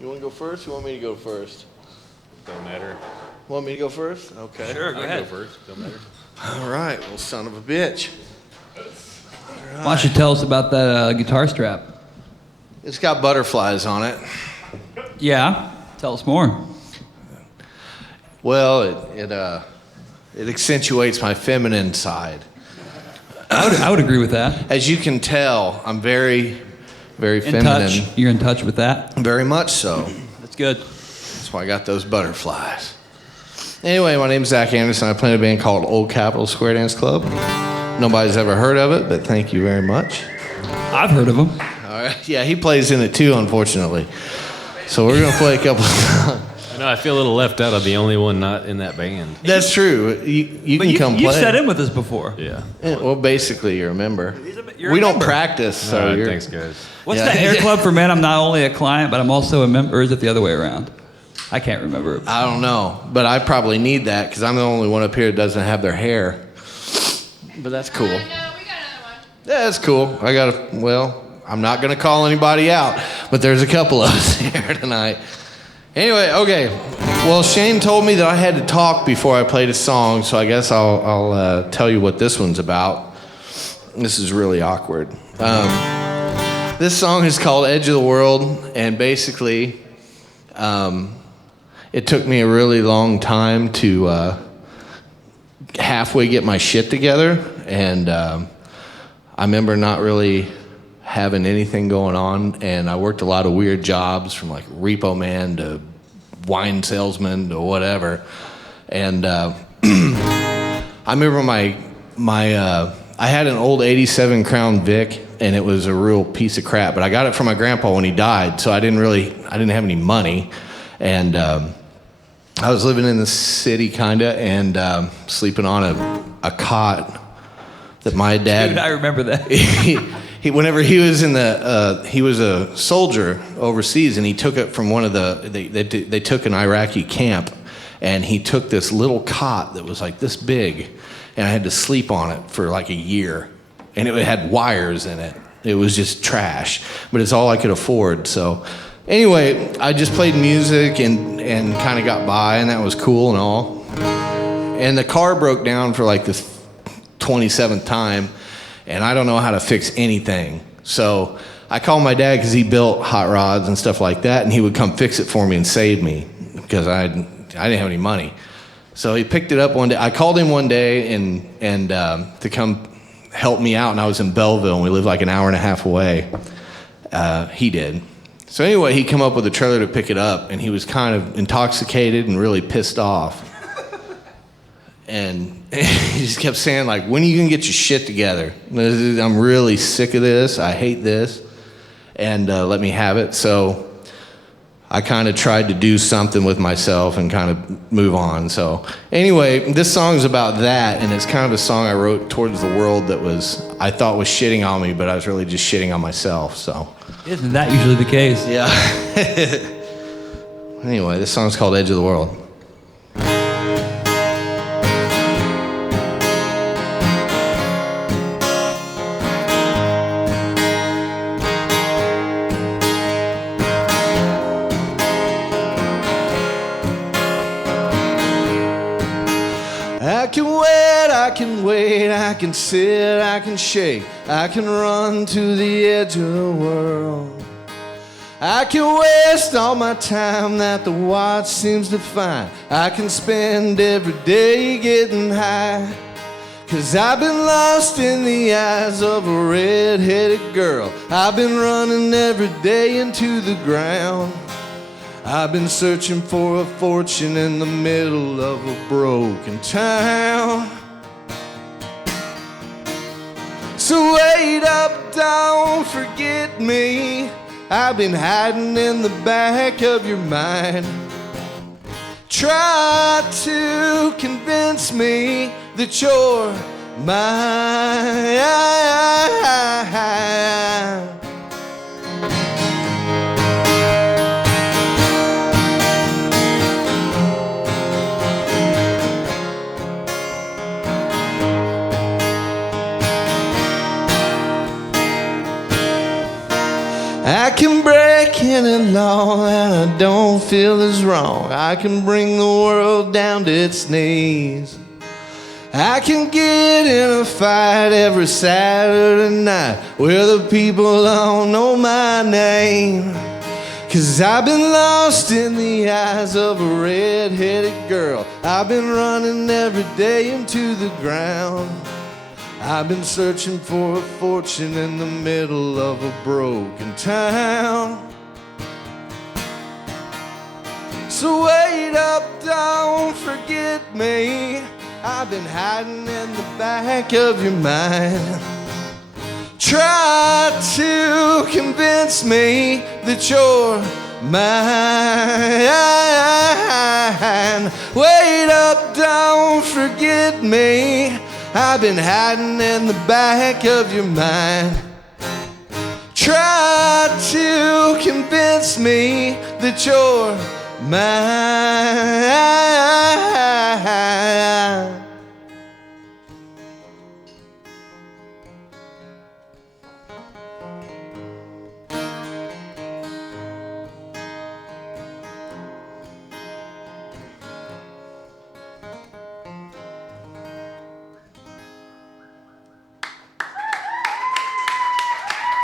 You want to go first? You want me to go first? Don't matter. Want me to go first? Okay. Sure, go ahead. Go first. Don't matter. All right. Well, son of a bitch. Why don't you tell us about that guitar strap? It's got butterflies on it. Yeah, tell us more. Well, it accentuates my feminine side. I would agree with that. As you can tell, I'm very, very In feminine. touch. You're in touch with that. Very much so. That's good. That's why I got those butterflies. Anyway, my name's Zach Anderson. I play in a band called Old Capitol Square Dance Club. Nobody's ever heard of it, but thank you very much. I've heard of them. All right. Yeah, he plays in it too, unfortunately. So we're going to play a couple of songs. I know, I feel a little left out of the only one not in that band. That's true. You can come play. You've sat in with us before. Yeah. Well, basically, you're a member. You're We a don't member. practice, so All right, you're... thanks, guys. What's Yeah. that hair club for men? I'm not only a client, but I'm also a member. Or is it the other way around? I can't remember. I don't know, but I probably need that because I'm the only one up here that doesn't have their hair. But that's cool. No, we got another one. Yeah, that's cool. I'm not going to call anybody out, but there's a couple of us here tonight. Anyway, okay. Well, Shane told me that I had to talk before I played a song, so I guess I'll tell you what this one's about. This is really awkward. This song is called Edge of the World, and basically, it took me a really long time to halfway get my shit together, and I remember not really having anything going on, and I worked a lot of weird jobs from like repo man to wine salesman to whatever, and I remember I had an old 87 Crown Vic, and it was a real piece of crap, but I got it from my grandpa when he died, so I didn't have any money, and I was living in the city kinda, and sleeping on a cot that my dad... Dude, I remember that. Whenever he was he was a soldier overseas, and he took it from one of they took an Iraqi camp, and he took this little cot that was like this big, and I had to sleep on it for like a year, and it had wires in it. It was just trash, but it's all I could afford. So anyway, I just played music and kind of got by, and that was cool and all. And the car broke down for like this 27th time, and I don't know how to fix anything. So I called my dad because he built hot rods and stuff like that, and he would come fix it for me and save me because I didn't have any money. So he picked it up one day. I called him one day and to come help me out, and I was in Belleville, and we lived like an hour and a half away. He did. So anyway, he come up with a trailer to pick it up, and he was kind of intoxicated and really pissed off. And he just kept saying, like, when are you going to get your shit together? I'm really sick of this. I hate this. And let me have it. So I kind of tried to do something with myself and kind of move on. So anyway, this song's about that, and it's kind of a song I wrote towards the world that I thought was shitting on me, but I was really just shitting on myself. So Isn't that usually the case? yeah. Anyway, this song's called Edge of the World. I can wait, I can sit, I can shake, I can run to the edge of the world. I can waste all my time that the watch seems to find. I can spend every day getting high, 'cause I've been lost in the eyes of a red-headed girl. I've been running every day into the ground. I've been searching for a fortune in the middle of a broken town. So wait up, don't forget me. I've been hiding in the back of your mind. Try to convince me that you're mine. I can break breaking the law, and I don't feel as wrong. I can bring the world down to its knees. I can get in a fight every Saturday night where the people don't know my name. 'Cause I've been lost in the eyes of a red-headed girl. I've been running every day into the ground. I've been searching for a fortune in the middle of a broken town. So wait up, don't forget me. I've been hiding in the back of your mind. Try to convince me that you're mine. Wait up, don't forget me. I've been hiding in the back of your mind. Try to convince me that you're mine.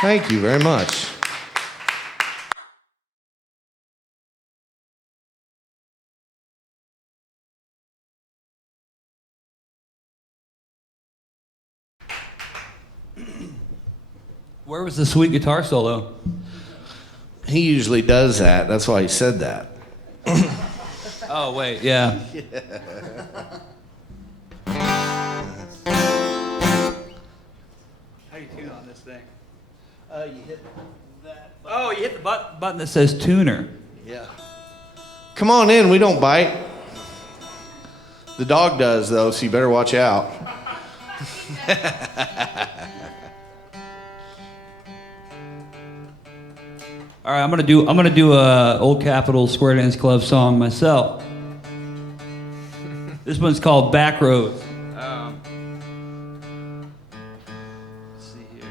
Thank you very much. Where was the sweet guitar solo? He usually does that. That's why he said that. Oh, wait, yeah. How do you tune on this thing? You hit that. Oh, you hit the button that says tuner. Yeah. Come on in. We don't bite. The dog does, though, so you better watch out. All right, I'm gonna do a Old Capitol Square Dance Club song myself. This one's called Back Roads. Let's see here.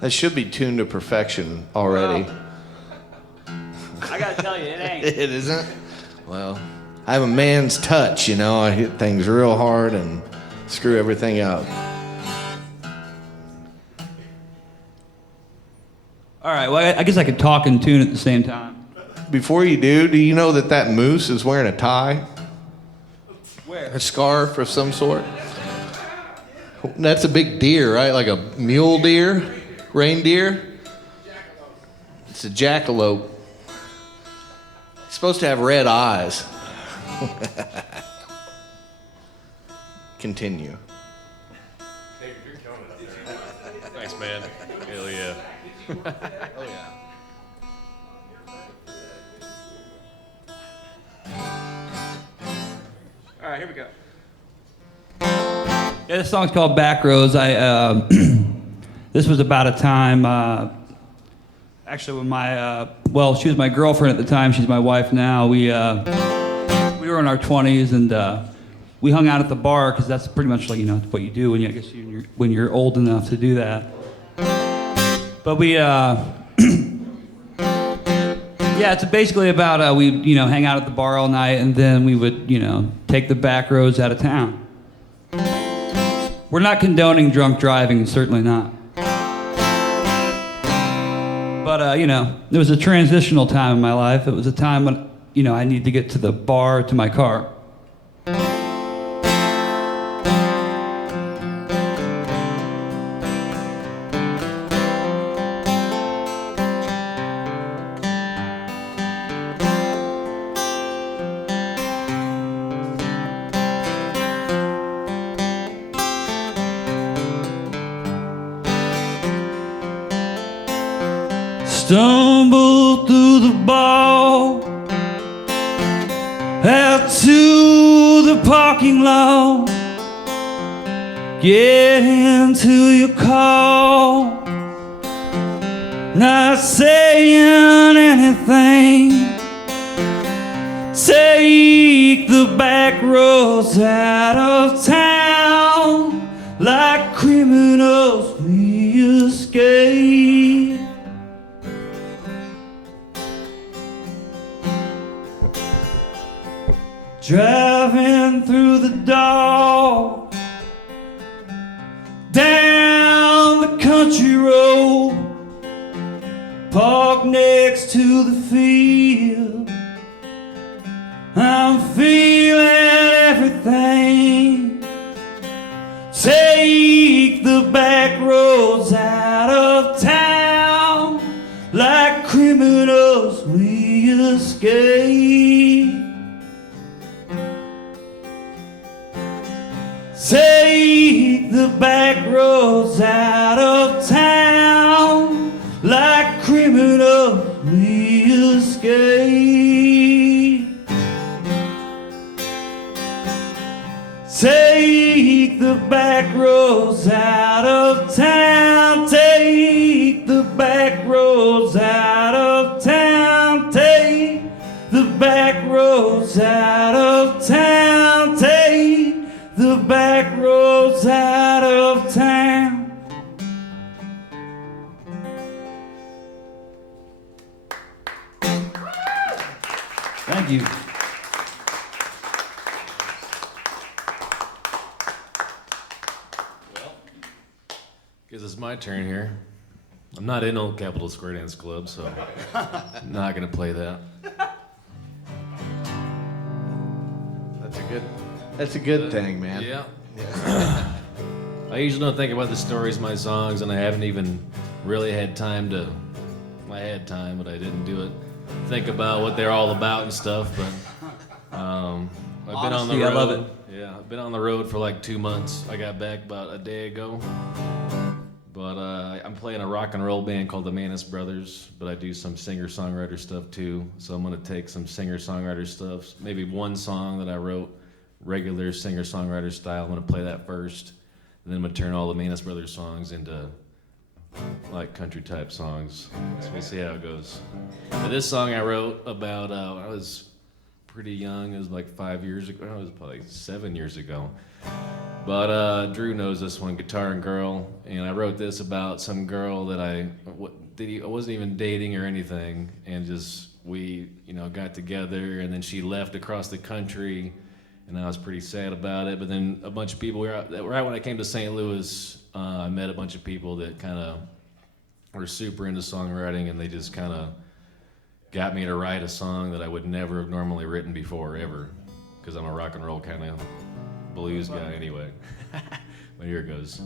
That should be tuned to perfection already. I gotta tell you, it ain't. It isn't? Well, I have a man's touch, you know. I hit things real hard and screw everything up. All right, well, I guess I could talk and tune at the same time. Before you do you know that that moose is wearing a tie? Where? A scarf of some sort? That's a big deer, right? Like a mule deer? Reindeer? It's a jackalope. It's supposed to have red eyes. Continue. Thanks, man. Hell yeah. Oh, yeah. All right, here we go. Yeah, this song's called Back Roads. This was about a time, actually when my, she was my girlfriend at the time, she's my wife now. We were in our 20s and we hung out at the bar because that's pretty much like, what you do when you're old enough to do that. But we, yeah, it's basically about we, hang out at the bar all night, and then we would, take the back roads out of town. We're not condoning drunk driving, certainly not. But there was a transitional time in my life. It was a time when, I needed to get to the bar to my car. Stumble through the bar, out to the parking lot, get into your car, not saying anything, take the back roads out of town, like criminals we escape. Driving through the dark, down the country road, parked next to the field. I'm feeling everything. Take the back roads out of town. Like criminals we escape. Take the back roads out of town. Like criminals we escape. Take the back roads out of town. Take the back roads out of town. Take the back roads out of town. Take the back roads out of town. Thank you. Guess it's my turn here. I'm not in Old Capitol Square Dance Club, so I'm not gonna play that. That's a good thing, man. Yeah. I usually don't think about the stories of my songs, and I haven't even really had time to. I had time, but I didn't do it. Think about what they're all about and stuff. But I've been on the road. I love it. Yeah, I've been on the road for like 2 months. I got back about a day ago. But I'm playing a rock and roll band called the Maness Brothers, but I do some singer-songwriter stuff too. So I'm gonna take some singer-songwriter stuff, maybe one song that I wrote, regular singer-songwriter style. I'm gonna play that first, and then I'm gonna turn all the Maness Brothers songs into like country type songs. So we'll see how it goes. But this song I wrote about when I was pretty young. It was like 5 years ago. It was probably 7 years ago. But Drew knows this one, Guitar and Girl, and I wrote this about some girl that I wasn't even dating or anything, and just we got together, and then she left across the country, and I was pretty sad about it. But then a bunch of people right when I came to St. Louis, I met a bunch of people that kind of were super into songwriting, and they just kind of got me to write a song that I would never have normally written before ever, because I'm a rock and roll kind of blues guy anyway. But here it goes.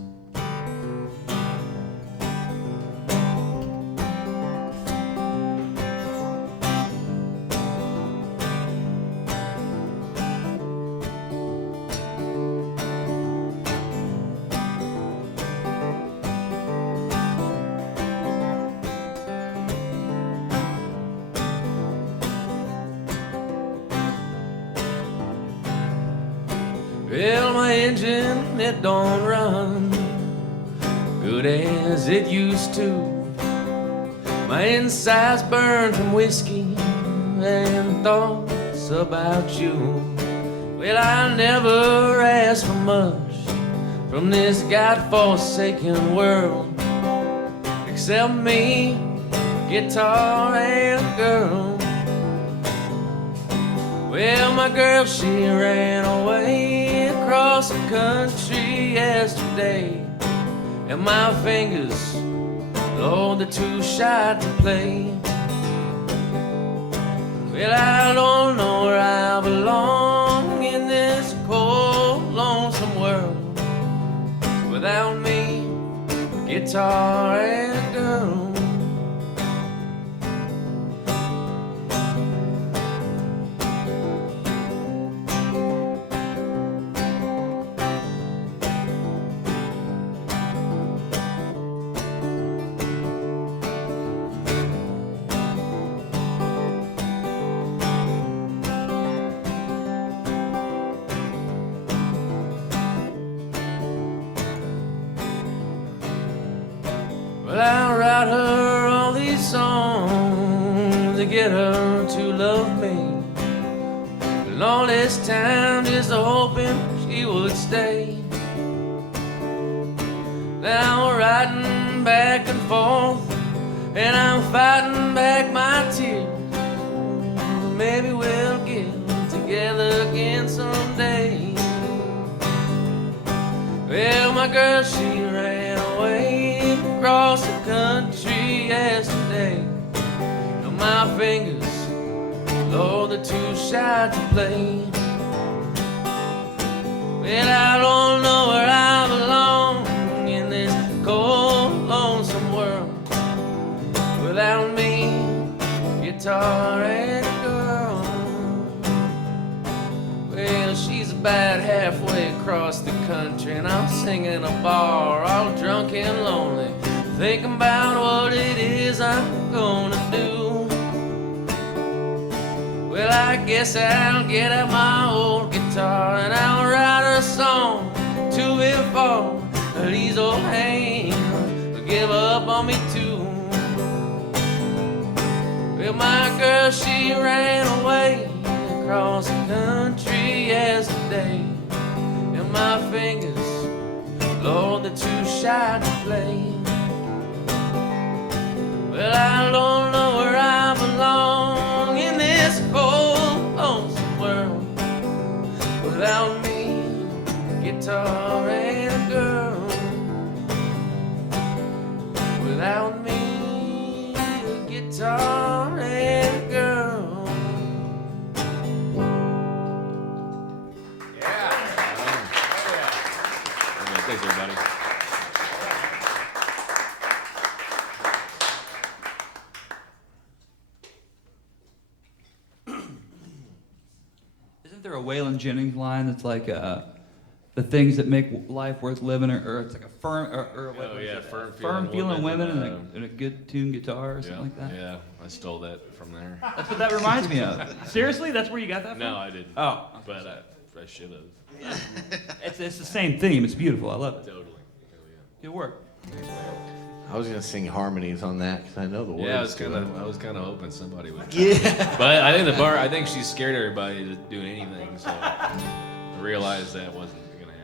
Well, my engine, it don't run good as it used to. My insides burn from whiskey and thoughts about you. Well, I never asked for much from this God-forsaken world, except me, guitar, and a girl. Well, my girl, she ran away across the country yesterday, and my fingers, Lord, they're too shy to play. Well, I don't know where I belong in this cold, lonesome world without me, guitar and girl. Well, I write her all these songs to get her to love me, and all this time just hoping she would stay. Now we're riding back and forth, and I'm fighting back my tears. Maybe we'll get together again Well, my girl, she ran away across the country yesterday. And my fingers, Lord, they're too shy to play. Well, I don't know where I belong in this cold, lonesome world without me, guitar and a girl. Well, she's about halfway across the country, and I'm singing in a bar, all drunk and lonely, thinking about what it is I'm gonna do. Well, I guess I'll get out my old guitar and I'll write her a song to before these old hands will give up on me too. Well, my girl, she ran away across the country yesterday, and my fingers, Lord, they're too shy to play. Well, I don't know where I belong in this cold, lonesome world without me, guitar and a girl. Without me, a guitar and a girl. Yeah. Thanks, everybody. Isn't there a Waylon Jennings line that's like the things that make life worth living, or it's like a firm, or what Oh, was yeah, it? firm feeling women and, and a good tuned guitar or something like that. Yeah, I stole that from there. That's what that reminds me of. Seriously, that's where you got that from? No, I didn't. Oh, But I should have. it's the same theme. It's beautiful. I love it. Totally. Hell Good work. I was gonna sing harmonies on that because I know the words. yeah. I was to kind it. of hoping somebody would. Yeah. But I think I think she scared everybody to do anything, so I realized that wasn't gonna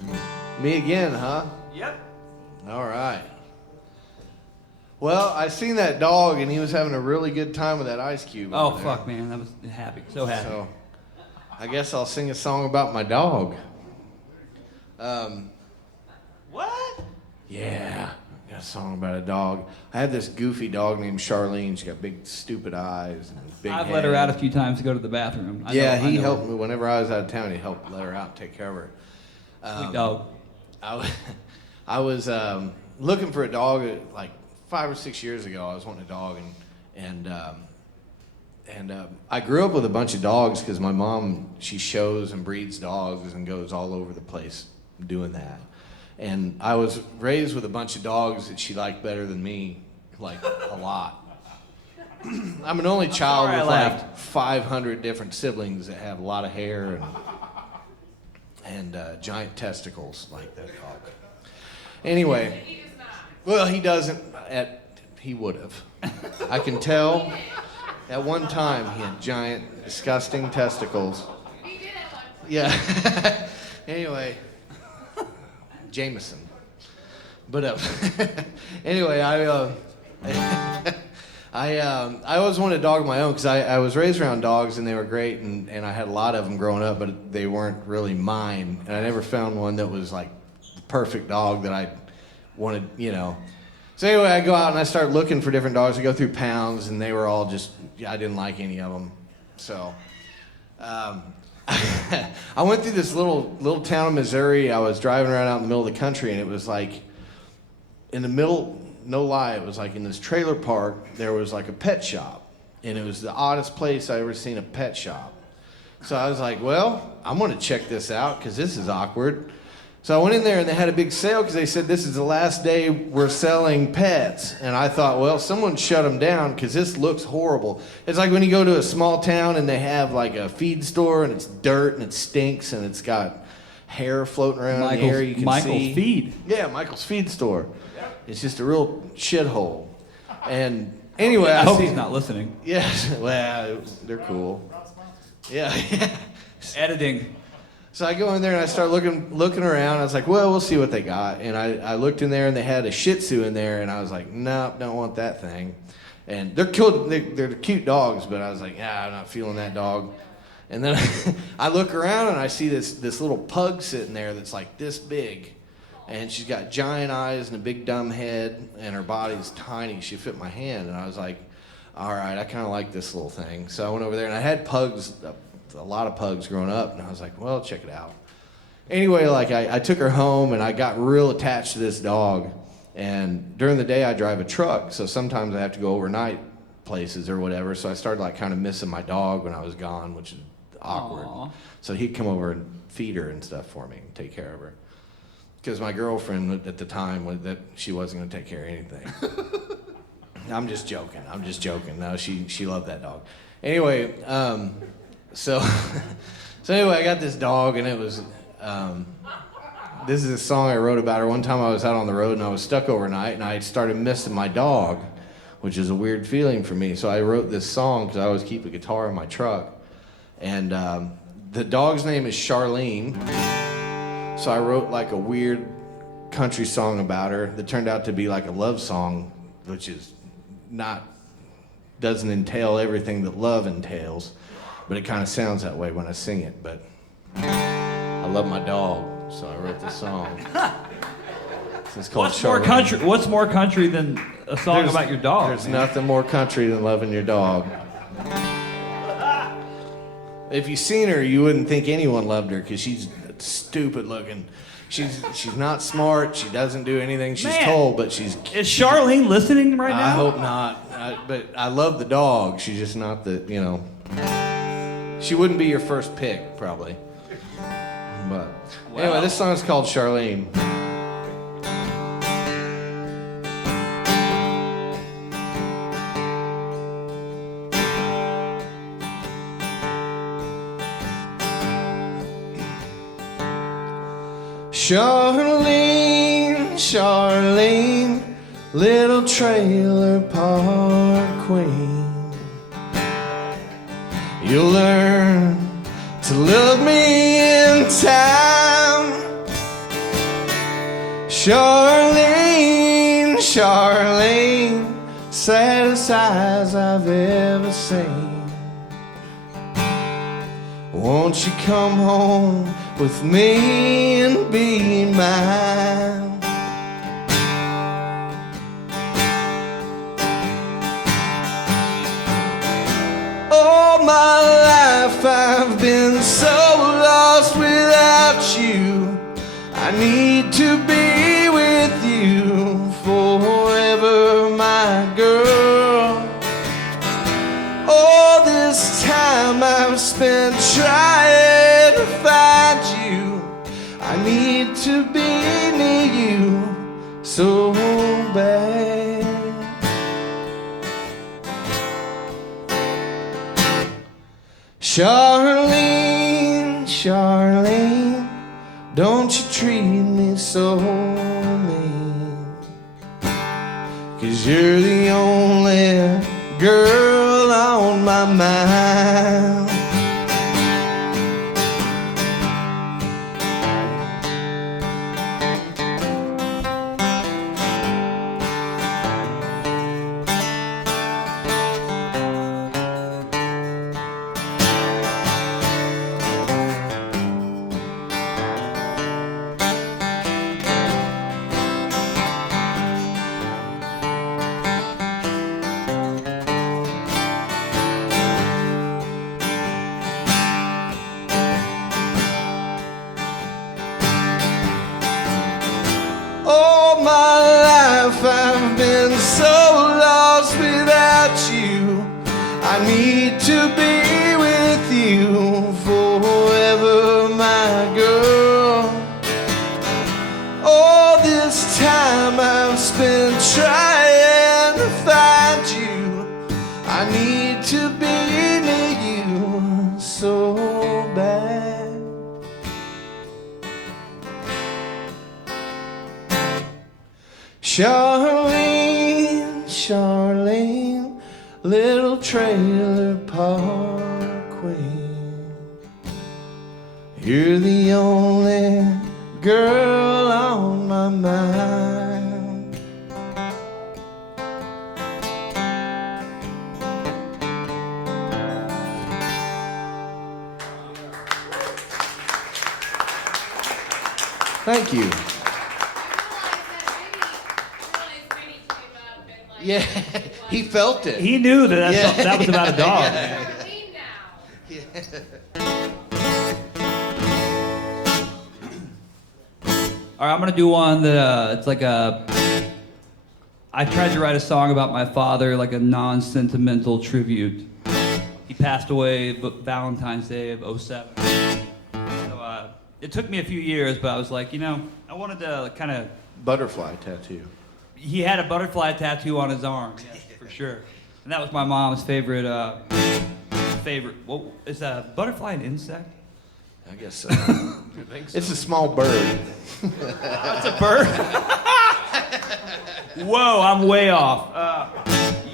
happen. Me again, huh? Yep. All right. Well, I seen that dog, and he was having a really good time with that ice cube. Oh over there. fuck, man, that was happy. So happy. So, I guess I'll sing a song about my dog. What? Yeah, I got a song about a dog. I had this goofy dog named Charlene. She got big, stupid eyes and a big I've head. let her out a few times to go to the bathroom. I He know helped her. me whenever I was out of town. He helped let her out and take care of her. Sweet dog. I was looking for a dog like 5 or 6 years ago. I was wanting a dog, and I grew up with a bunch of dogs because my mom, she shows and breeds dogs and goes all over the place doing that. And I was raised with a bunch of dogs that she liked better than me, like a lot. I'm an only child sorry I with laughed. like 500 different siblings that have a lot of hair and giant testicles like that dog. Anyway, well, he doesn't. He would have. I can tell. At one time, he had giant, disgusting testicles. Yeah. Anyway, Jameson. But anyway, I always wanted a dog of my own because I was raised around dogs and they were great and I had a lot of them growing up, but they weren't really mine. And I never found one that was like the perfect dog that I wanted, you know. So anyway, I go out and I start looking for different dogs. I go through pounds and they were all just, I didn't like any of them. So I went through this little town in Missouri. I was driving around out in the middle of the country, and it was like, in the middle, no lie, it was like in this trailer park, there was like a pet shop. And it was the oddest place I ever seen a pet shop. So I was like, well, I'm going to check this out because this is awkward. So I went in there and they had a big sale because they said this is the last day we're selling pets. And I thought, well, someone shut them down because this looks horrible. It's like when you go to a small town and they have like a feed store and it's dirt and it stinks and it's got hair floating around in the air you can Michael's see. Feed. Yeah, Michael's Feed Store. It's just a real shithole. And anyway, I hope see, he's not listening. Yes, well, they're cool. Yeah. Editing. So I go in there and I start looking around. I was like, well, we'll see what they got. And I looked in there and they had a Shih Tzu in there, and I was like, no, don't want that thing. And they're cute dogs, but I was like, yeah, I'm not feeling that dog. And then I look around and I see this little pug sitting there that's like this big. And she's got giant eyes and a big dumb head, and her body's tiny. She fit my hand. And I was like, all right, I kind of like this little thing. So I went over there, and I had pugs, a lot of pugs growing up. And I was like, well, check it out. Anyway, like I took her home, and I got real attached to this dog. And during the day, I drive a truck. So sometimes I have to go overnight places or whatever. So I started like kind of missing my dog when I was gone, which is awkward. Aww. So he'd come over and feed her and stuff for me and take care of her. Because my girlfriend at the time was that she wasn't going to take care of anything. I'm just joking. No, she loved that dog. Anyway, so anyway, I got this dog, and it was this is a song I wrote about her. One time I was out on the road and I was stuck overnight, and I started missing my dog, which is a weird feeling for me. So I wrote this song because I always keep a guitar in my truck. And the dog's name is Charlene. So I wrote like a weird country song about her that turned out to be like a love song, which is doesn't entail everything that love entails, but it kind of sounds that way when I sing it. But I love my dog, so I wrote this song. It's called Charlene. What's more country than a song about your dog? There's nothing more country than loving your dog. If you seen her, you wouldn't think anyone loved her because she's stupid looking. She's not smart. She doesn't do anything she's told, but she's... Is Charlene listening right now? I hope not. But I love the dog. She's just not the, she wouldn't be your first pick, probably. But anyway, this song's called Charlene. Charlene, Charlene, little trailer park queen. You'll learn to love me in time. Charlene, Charlene, saddest eyes I've ever seen. Won't you come home with me and be mine? All my life I've been so lost without you. I need to be with you forever, my girl. All this time I've spent trying to find you. I need to be near you so bad. Charlene, Charlene, don't you treat me so mean. 'Cause you're the only girl on my mind. All my life I've been so lost without you. I need to be with you forever, my girl. All this time I've spent trying to find you. I need to be near you so bad. Charlene, Charlene, little trailer park queen. You're the only girl on my mind. Thank you. Yeah, he felt it. He knew that was about a dog. All right, I'm gonna do one that it's like I tried to write a song about my father, like a non-sentimental tribute. He passed away Valentine's Day of '07. So it took me a few years, but I was like, I wanted to kind of. Butterfly tattoo. He had a butterfly tattoo on his arm, yes, for sure. And that was my mom's favorite. Well, is a butterfly an insect? I guess so. I think so. It's a small bird. That's a bird. Whoa, I'm way off.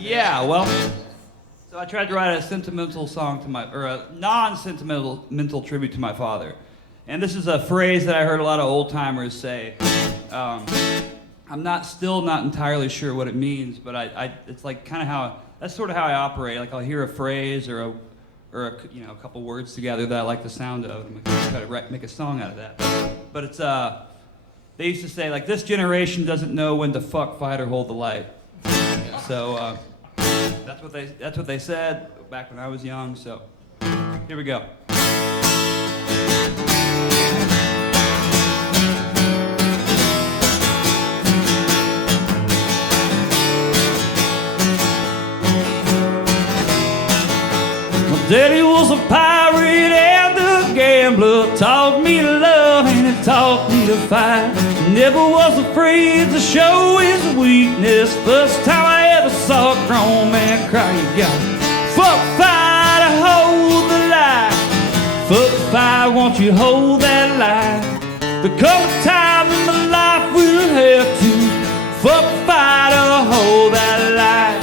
Yeah, well, so I tried to write a sentimental song or a non-sentimental tribute to my father. And this is a phrase that I heard a lot of old timers say. I'm still not entirely sure what it means, but it's like that's sort of how I operate. Like I'll hear a phrase or a couple words together that I like the sound of, and I'm gonna try to make a song out of that. But it's they used to say like this generation doesn't know when to fuck, fight, or hold the light. So that's what they said back when I was young. So here we go. Daddy was a pirate and a gambler, taught me to love and he taught me to fight. Never was afraid to show his weakness. First time I ever saw a grown man cry, you got fuck, fight, hold the line. Fuck, fight, won't you hold that line? There comes a time in my life we'll have to fuck, fight, or hold that line.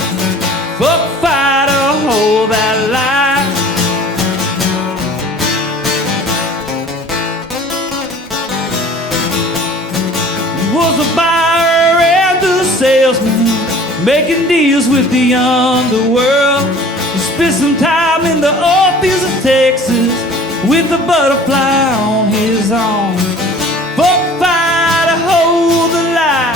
Fuck, fight, or hold that line. Was a buyer and a salesman, making deals with the underworld. He spent some time in the office of Texas with a butterfly on his arm. Fuck, fight, hold the line.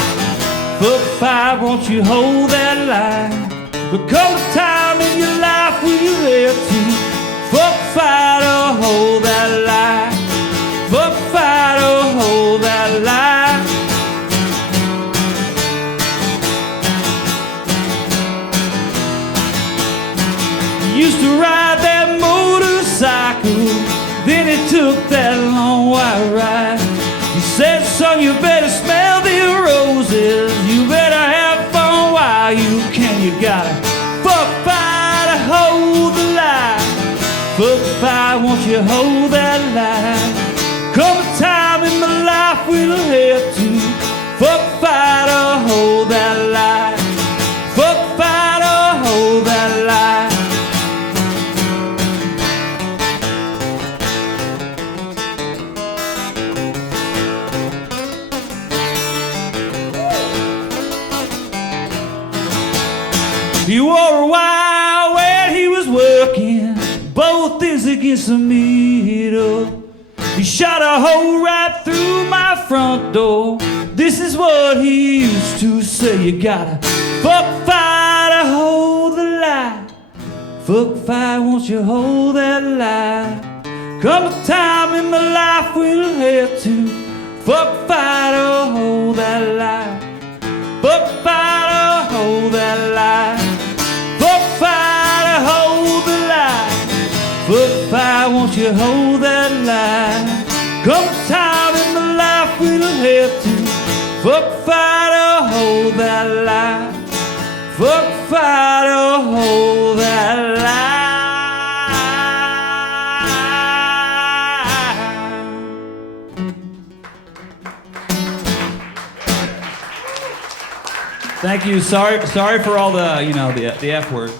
Fuck, fight, won't you hold that line? There comes a time in your life when you have to fuck, fight, or hold that line. Fuck, fight, or hold that line. Used to ride that motorcycle, then he took that long white ride. He said, son, you better smell the roses, you better have fun while you can. You gotta fuck, fight, hold the line. Fuck, fight, won't you hold that line? Come a time in my life we'll have to fuck, fight, or hold that line. Fuck, fight, or hold that line. He wore a wire when he was working, both ends against the middle. He shot a hole right through my front door. This is what he used to say. You gotta fuck, fight, hold the line. Fuck, fight, won't you hold that line? Come a time in my life we'll have to fuck, fight, or hold that line. Fuck, fight, or hold that line. Fuck, fight, hold the line. Fuck, fight, won't you hold that line? Come a time in my life we'll have to fuck, fight, or hold that line. Fuck, fight, or hold that line. Thank you. Sorry for all the the F word.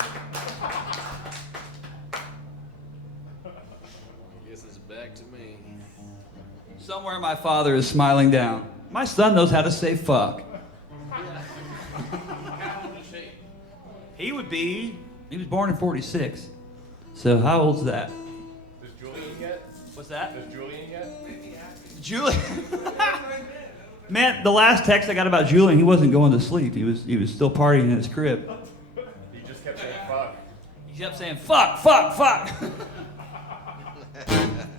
Guess it's back to me. Somewhere my father is smiling down. My son knows how to say fuck. He was born in 46. So how old's that? Does Julian get? What's that? Does Julian get? Julian. Man, the last text I got about Julian, he wasn't going to sleep. He was still partying in his crib. He just kept saying fuck. He kept saying, fuck, fuck, fuck.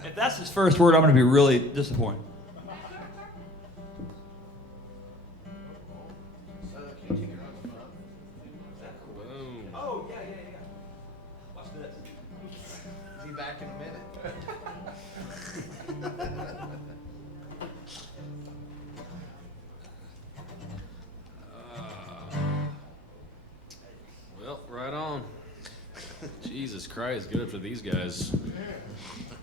If that's his first word, I'm going to be really disappointed. Oh, yeah. Watch this. Be back in a minute. Well, right on. Jesus Christ, good for these guys.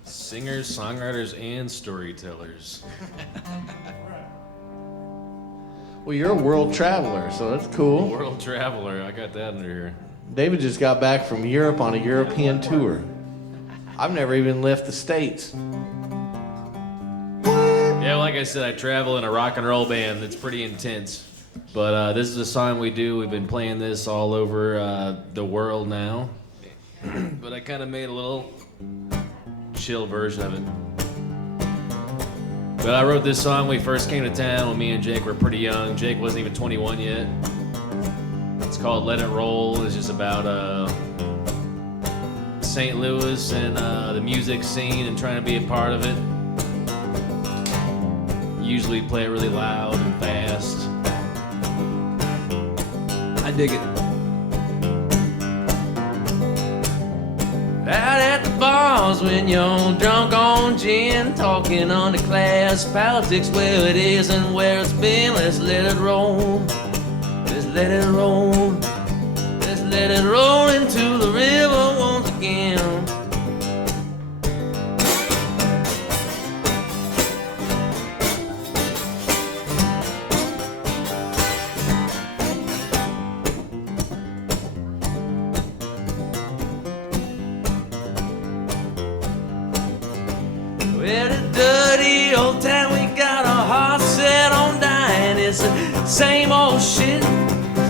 Singers, songwriters, and storytellers. Well, you're a world traveler, so that's cool. World traveler, I got that under here. David just got back from Europe on a European tour. I've never even left the States. Yeah, like I said, I travel in a rock and roll band that's pretty intense. But this is a song we do. We've been playing this all over the world now. But I kind of made a little chill version of it. But I wrote this song when we first came to town when me and Jake were pretty young. Jake wasn't even 21 yet. It's called Let It Roll. It's just about St. Louis and the music scene and trying to be a part of it. Usually play it really loud and fast. I dig it. Out at the bars when you're drunk on gin, talking underclass politics, where it is and where it's been. Let's let it roll. Let's let it roll. Let's let it roll into the river once again. Well, the dirty old town, we got our hearts set on dying. It's the same old shit,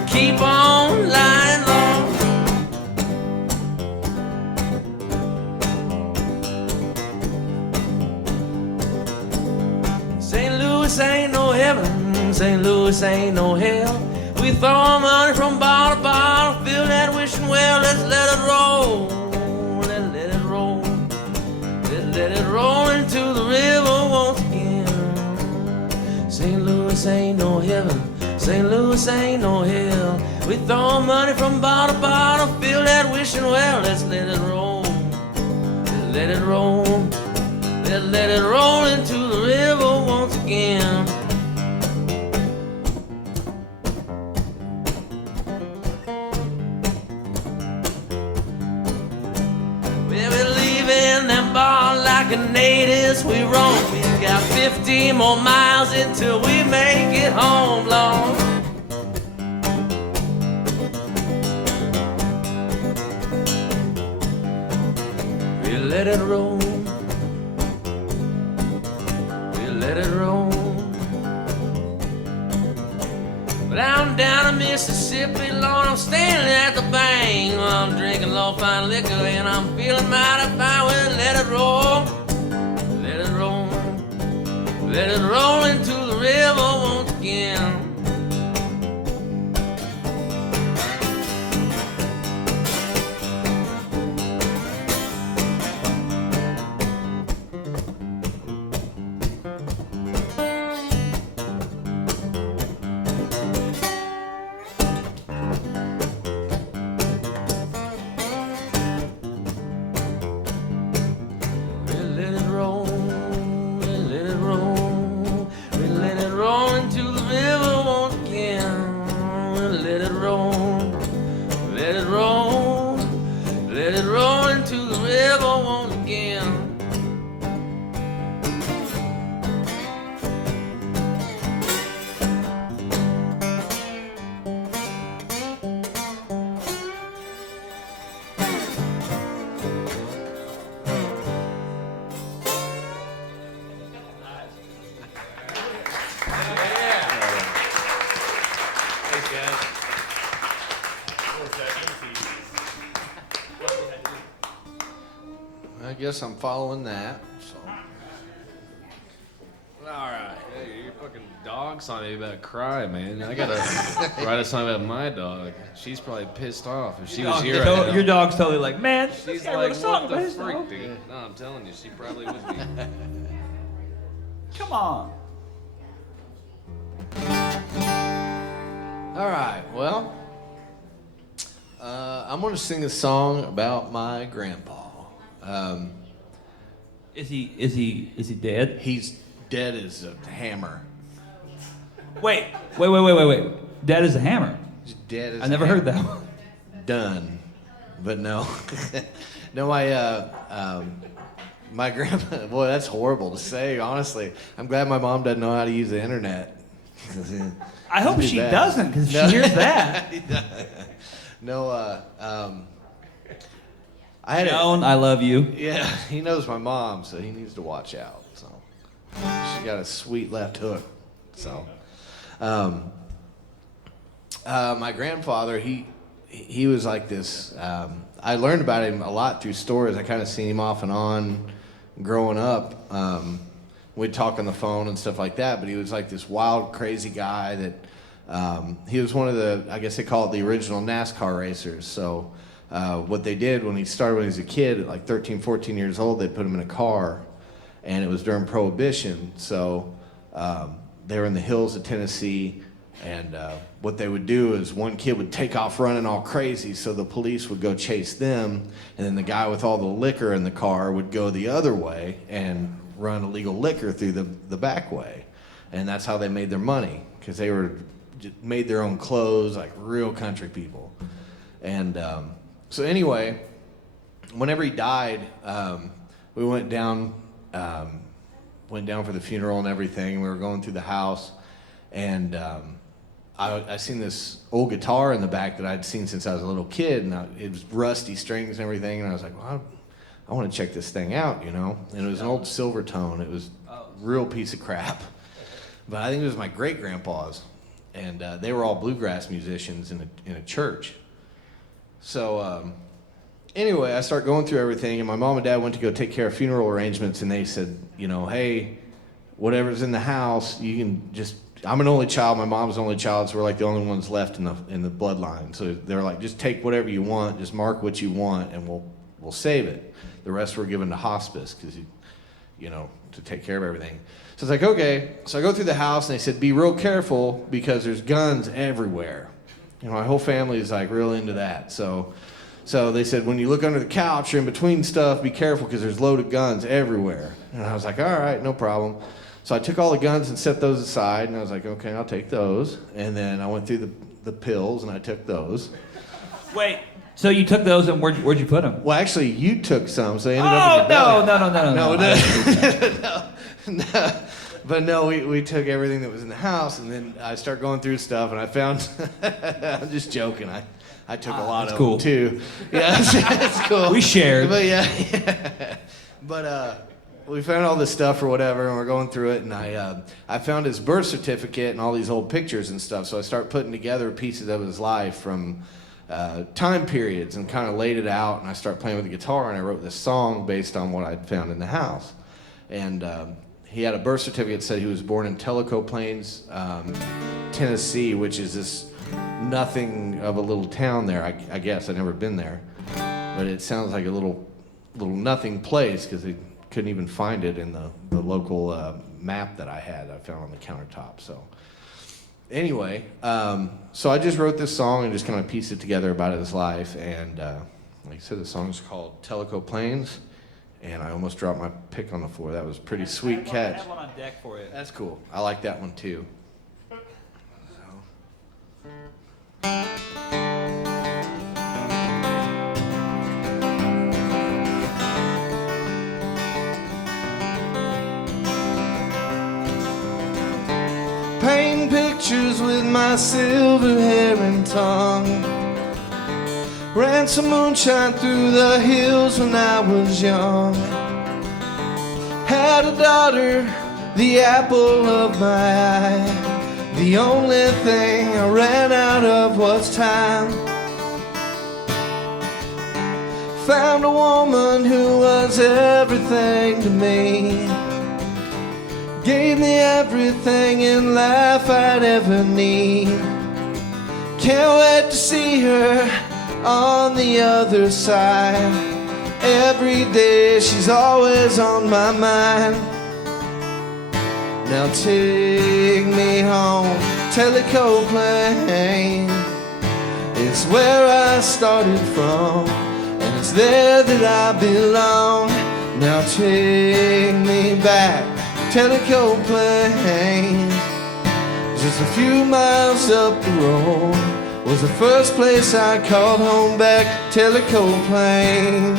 keep on lying low. St. Louis ain't no heaven, St. Louis ain't no hell. We throw money from bottle to bottle, fill that wishing well. Let's let it roll, let's let it roll. Let it roll into the river once again. St. Louis ain't no heaven, St. Louis ain't no hell. We throw money from bottle to bottle, fill that wishing well. Let's let it roll, let's let it roll. Let's let it roll into the river once again. We're leaving that bar like a natives we roam. We got 50 more miles until we make it home, Lord. We let it roll. We let it roll. But I'm down in Mississippi, Lord, I'm standing at the bank. I'm drinking low-fine liquor and I'm feeling mighty fine. Well, let it roll, let it roll, let it roll into the river once again. I guess I'm following that. So. fucking dog song made me about to cry, man. I gotta write a song about my dog. She's probably pissed off if she was here right now. Your dog's totally like, man, this She's guy wrote a like, song what about the his freak, dog." dude? No, I'm telling you, she probably would be. Come on. All right, well, I'm going to sing a song about my grandpa. Is he dead? He's dead as a hammer. Wait. Dead as a hammer. He's dead as I never heard that one. Done. But no. No, my grandpa, boy, that's horrible to say, honestly. I'm glad my mom doesn't know how to use the internet. I hope she doesn't, because she hears that. No, I had Joan, I love you. Yeah, he knows my mom, so he needs to watch out. So she got a sweet left hook. So, my grandfather, he was like this. I learned about him a lot through stories. I kind of seen him off and on growing up. We'd talk on the phone and stuff like that. But he was like this wild, crazy guy that he was one of the, I guess they call it the original NASCAR racers. So. What they did when he started when he was a kid, at like 13, 14 years old, they put him in a car, and it was during Prohibition. So they were in the hills of Tennessee, and what they would do is one kid would take off running all crazy, so the police would go chase them, and then the guy with all the liquor in the car would go the other way and run illegal liquor through the back way. And that's how they made their money, because they made their own clothes, like real country people. And so anyway, whenever he died, we went down for the funeral and everything. We were going through the house, and I seen this old guitar in the back that I'd seen since I was a little kid, and it was rusty strings and everything. And I was like, well, I want to check this thing out, you know. And it was an old Silvertone. It was a real piece of crap, but I think it was my great grandpa's, and they were all bluegrass musicians in a church. So anyway, I start going through everything, and my mom and dad went to go take care of funeral arrangements, and they said, you know, hey, whatever's in the house, you can just, I'm an only child, my mom's an only child, so we're like the only ones left in the bloodline. So they're like, just take whatever you want, just mark what you want, and we'll save it. The rest were given to hospice, because, you know, to take care of everything. So it's like, okay. So I go through the house, and they said, be real careful, because there's guns everywhere. You know, my whole family is like real into that. So they said, when you look under the couch or in between stuff, be careful because there's loaded guns everywhere. And I was like, all right, no problem. So I took all the guns and set those aside, and I was like, okay, I'll take those. And then I went through the pills, and I took those. Wait, so you took those, and where'd you put them? Well, actually, you took some, so they ended up in your belly. No. But no, we took everything that was in the house, and then I started going through stuff, and I found, I'm just joking, I took a lot of them too. Yeah, it's cool. We shared. But yeah. But we found all this stuff or whatever, and we're going through it, and I found his birth certificate and all these old pictures and stuff, so I started putting together pieces of his life from time periods and kind of laid it out, and I started playing with the guitar, and I wrote this song based on what I'd found in the house. And he had a birth certificate that said he was born in Tellico Plains, Tennessee, which is this nothing of a little town there, I guess. I've never been there. But it sounds like a little nothing place because they couldn't even find it in the local map that I found on the countertop. So anyway, so I just wrote this song and just kind of pieced it together about his life. And like I said, the song's called Tellico Plains. And I almost dropped my pick on the floor. That was a pretty sweet catch. I have one on deck for you. That's cool. I like that one too. Paint pictures with my silver hair and tongue. Ran some moonshine through the hills when I was young. Had a daughter, the apple of my eye. The only thing I ran out of was time. Found a woman who was everything to me. Gave me everything in life I'd ever need. Can't wait to see her on the other side. Every day she's always on my mind. Now take me home, Tellico Plain. It's where I started from, and it's there that I belong. Now take me back, Tellico Plain. Just a few miles up the road was the first place I called home, back Tellico Plain.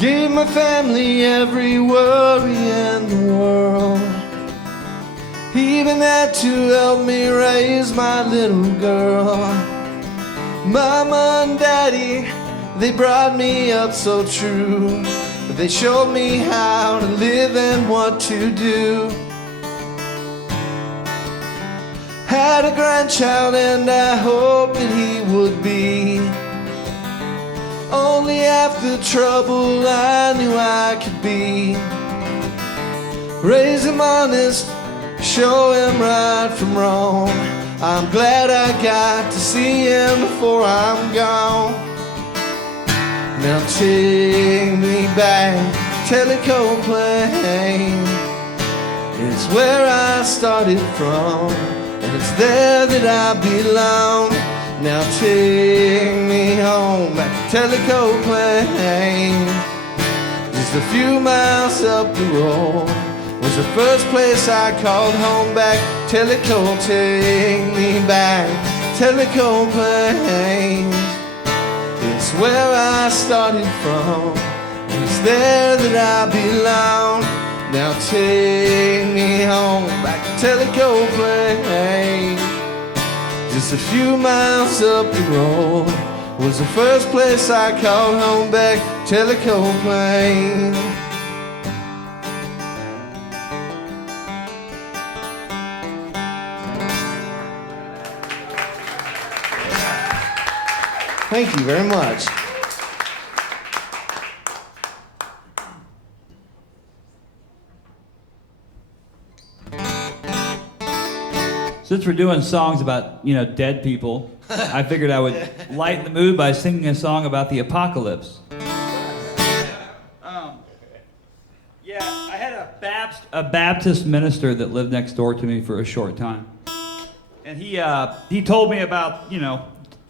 Gave my family every worry in the world. Even had to help me raise my little girl. Mama and Daddy, they brought me up so true. They showed me how to live and what to do. Had a grandchild and I hoped that he would be. Only after trouble I knew I could be. Raise him honest, show him right from wrong. I'm glad I got to see him before I'm gone. Now take me back, Tellico Plain. It's where I started from, and it's there that I belong. Now take me home, back to Tellico Plain. Just a few miles up the road was the first place I called home, back Tellico. Take me back, Tellico Plain. It's where I started from, and it's there that I belong. Now take me home, back to Tellico Plain. Just a few miles up the road was the first place I called home, back Tellico Plain. Thank you very much. Since we're doing songs about, dead people, I figured I would lighten the mood by singing a song about the apocalypse. I had a Baptist minister that lived next door to me for a short time. And he told me about,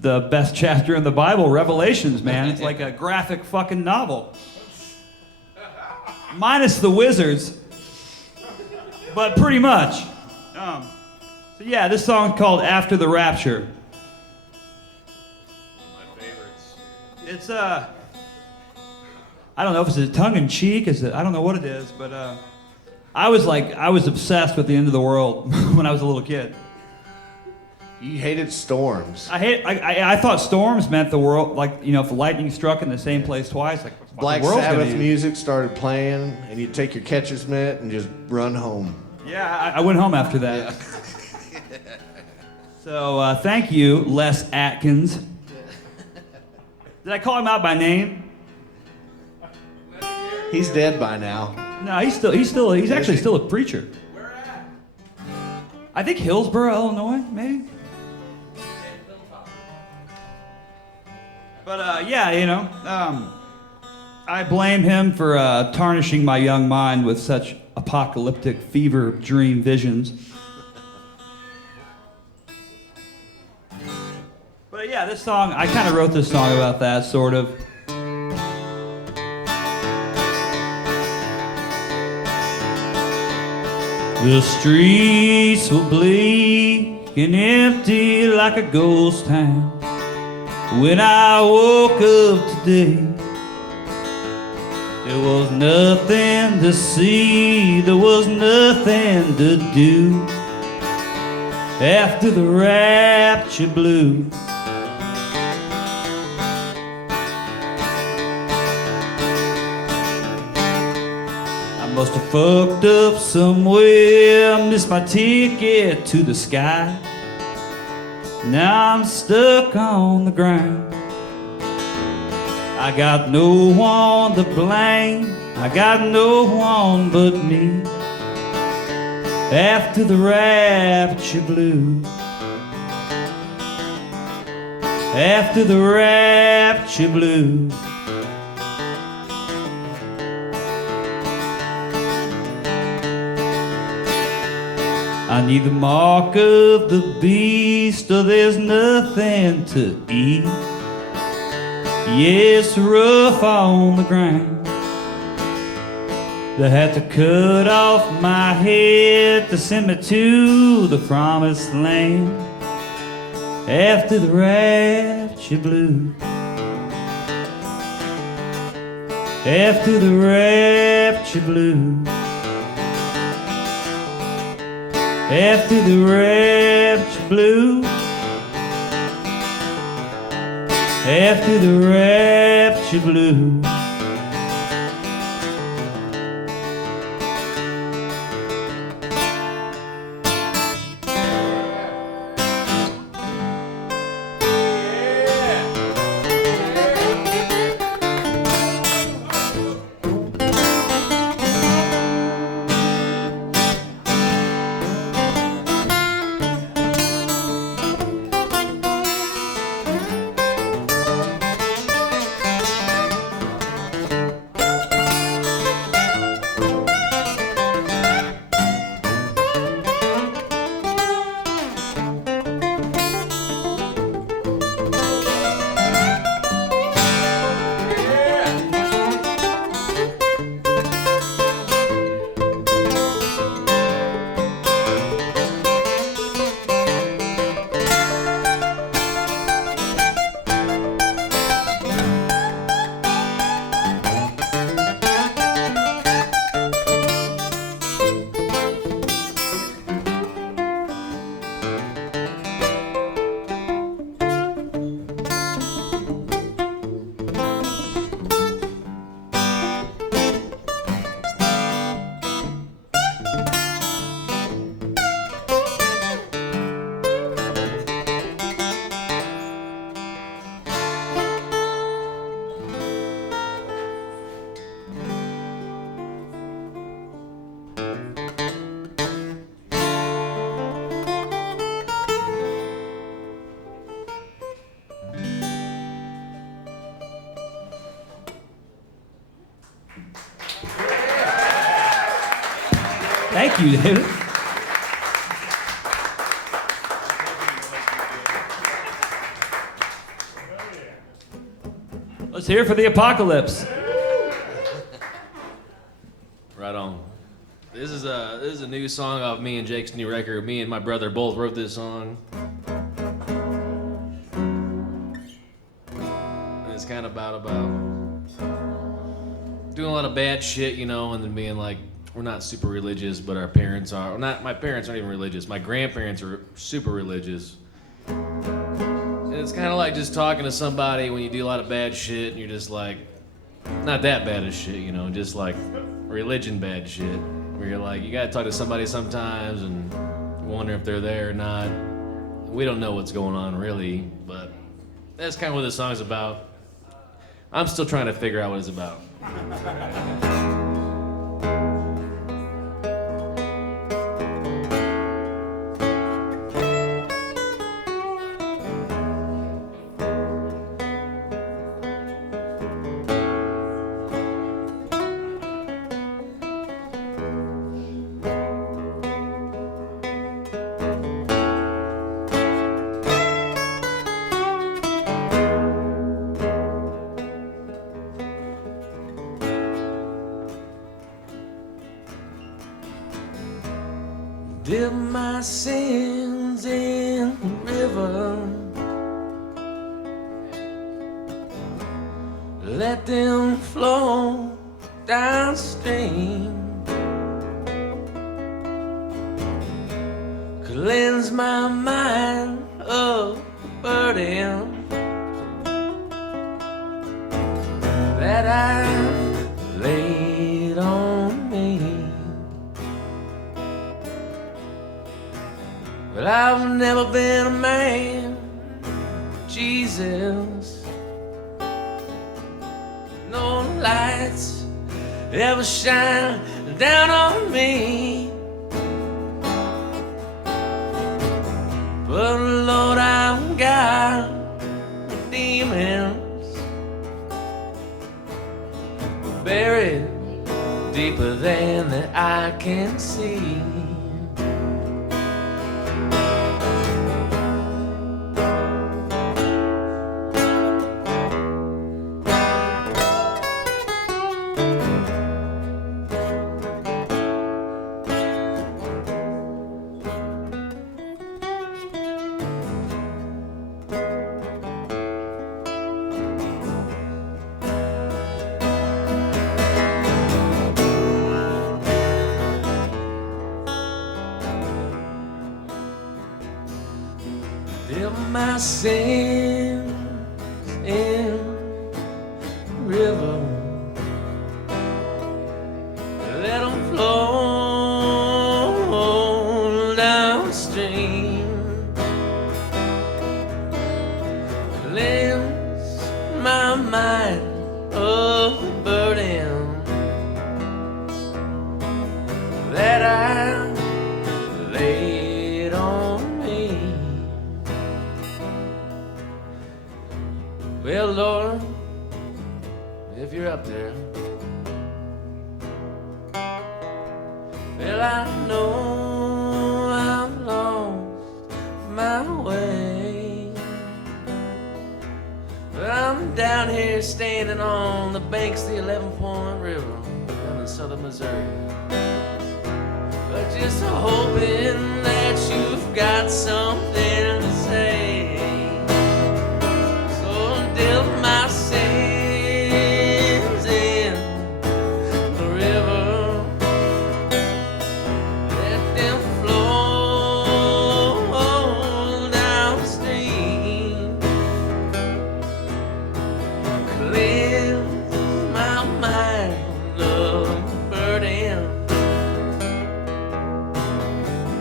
the best chapter in the Bible, Revelations, man. It's like a graphic fucking novel. Minus the wizards, but pretty much. So yeah, this song's called After the Rapture. My favorites. It's I don't know if it's a tongue-in-cheek, I don't know what it is, but I was obsessed with the end of the world when I was a little kid. You hated storms. I thought storms meant the world, if lightning struck in the same place twice, Black the world's gonna Sabbath end. music started playing, and you'd take your catcher's mitt and just run home. Yeah, I went home after that. Yeah. So thank you, Les Atkins. Did I call him out by name? He's dead by now. No, he's actually still a preacher. Where at? I think Hillsboro, Illinois, maybe. But I blame him for tarnishing my young mind with such apocalyptic fever dream visions. But yeah, this song, I kind of wrote this song about that, sort of. The streets were bleak and empty like a ghost town. When I woke up today, there was nothing to see, there was nothing to do. After the rapture blew, I'm Must have fucked up somewhere, missed my ticket to the sky. Now I'm stuck on the ground. I got no one to blame, I got no one but me. After the rapture blues, after the rapture blues. I need the mark of the beast, or there's nothing to eat. Yes, rough on the ground. They had to cut off my head to send me to the promised land. After the rapture blues, after the rapture blues, after the rapture blues, after the rapture blues. Thank you, David. Let's hear it for the apocalypse. Right on. This is a new song off me and Jake's new record. Me and my brother both wrote this song. And it's kind of about doing a lot of bad shit, you know, and then being like, we're not super religious, but our parents are. Well, not my parents aren't even religious. My grandparents are super religious. And it's kind of like just talking to somebody when you do a lot of bad shit, and you're just like, not that bad as shit, you know, just like religion bad shit. Where you're like, you gotta talk to somebody sometimes and wonder if they're there or not. We don't know what's going on really, but that's kind of what this song's about. I'm still trying to figure out what it's about. Dip my sins in the river, let them flow downstream, cleanse my mind of burden that I laid on me. Jesus. No lights ever shine down on me, but Lord, I've got demons buried deeper than the eye can see. Dip my sins in the river, let them flow downstream. Cleanse my mind of the burden that I laid on me. Well, Lord, if you're up there, well, I know I've lost my way, but I'm down here standing on the banks of the 11-Point River down in southern Missouri, but just hoping that you've got something to say. Dip my sins in the river, let them flow downstream. Cleanse my mind of the burden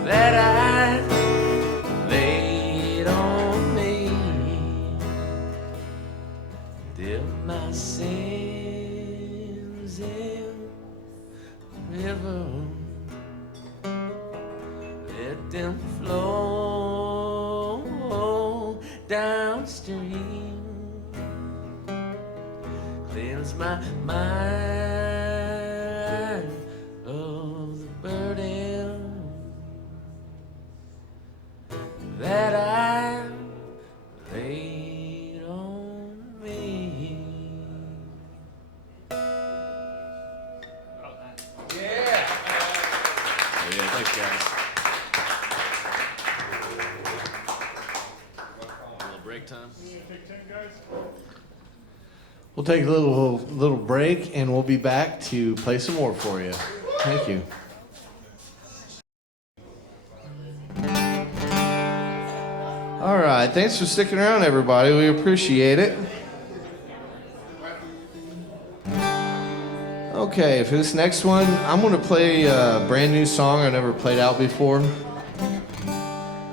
that I laid on me. Dip my sins in the river, let them flow downstream. Cleanse my mind of the burden that I laid on me. Yeah, thanks, guys. A little break time. We'll take a little break, and we'll be back to play some more for you. Thank you. All right, thanks for sticking around, everybody. We appreciate it. Okay, for this next one, I'm going to play a brand new song I never played out before.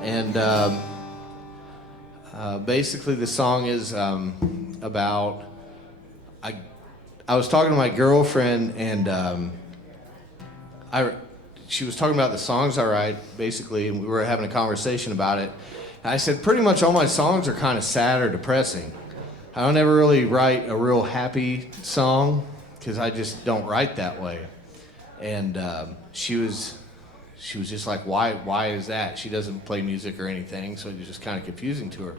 And basically the song is about... I was talking to my girlfriend, and she was talking about the songs I write, basically, and we were having a conversation about it. And I said, pretty much all my songs are kind of sad or depressing. I don't ever really write a real happy song, because I just don't write that way. And she was just like, why is that? She doesn't play music or anything, so it was just kind of confusing to her.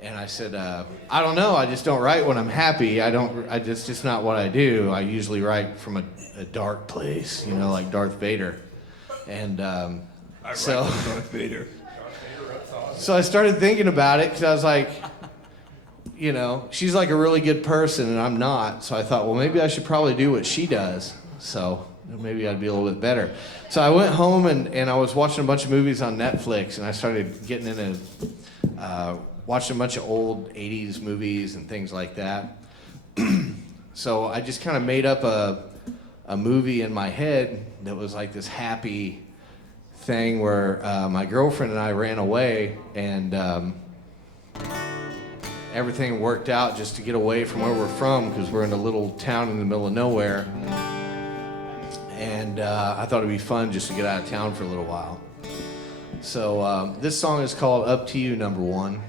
And I said, I don't know, I just don't write when I'm happy. It's just not what I do. I usually write from a dark place, you know, like Darth Vader. And so I started thinking about it, because I was like, you know, she's like a really good person and I'm not. So I thought, well, maybe I should probably do what she does. So maybe I'd be a little bit better. So I went home and I was watching a bunch of movies on Netflix, and I started getting into watching a bunch of old 80s movies and things like that. So I just kind of made up a movie in my head that was like this happy thing where my girlfriend and I ran away, and everything worked out just to get away from where we're from because we're in a little town in the middle of nowhere. And I thought it'd be fun just to get out of town for a little while. So this song is called Up to You, number 1.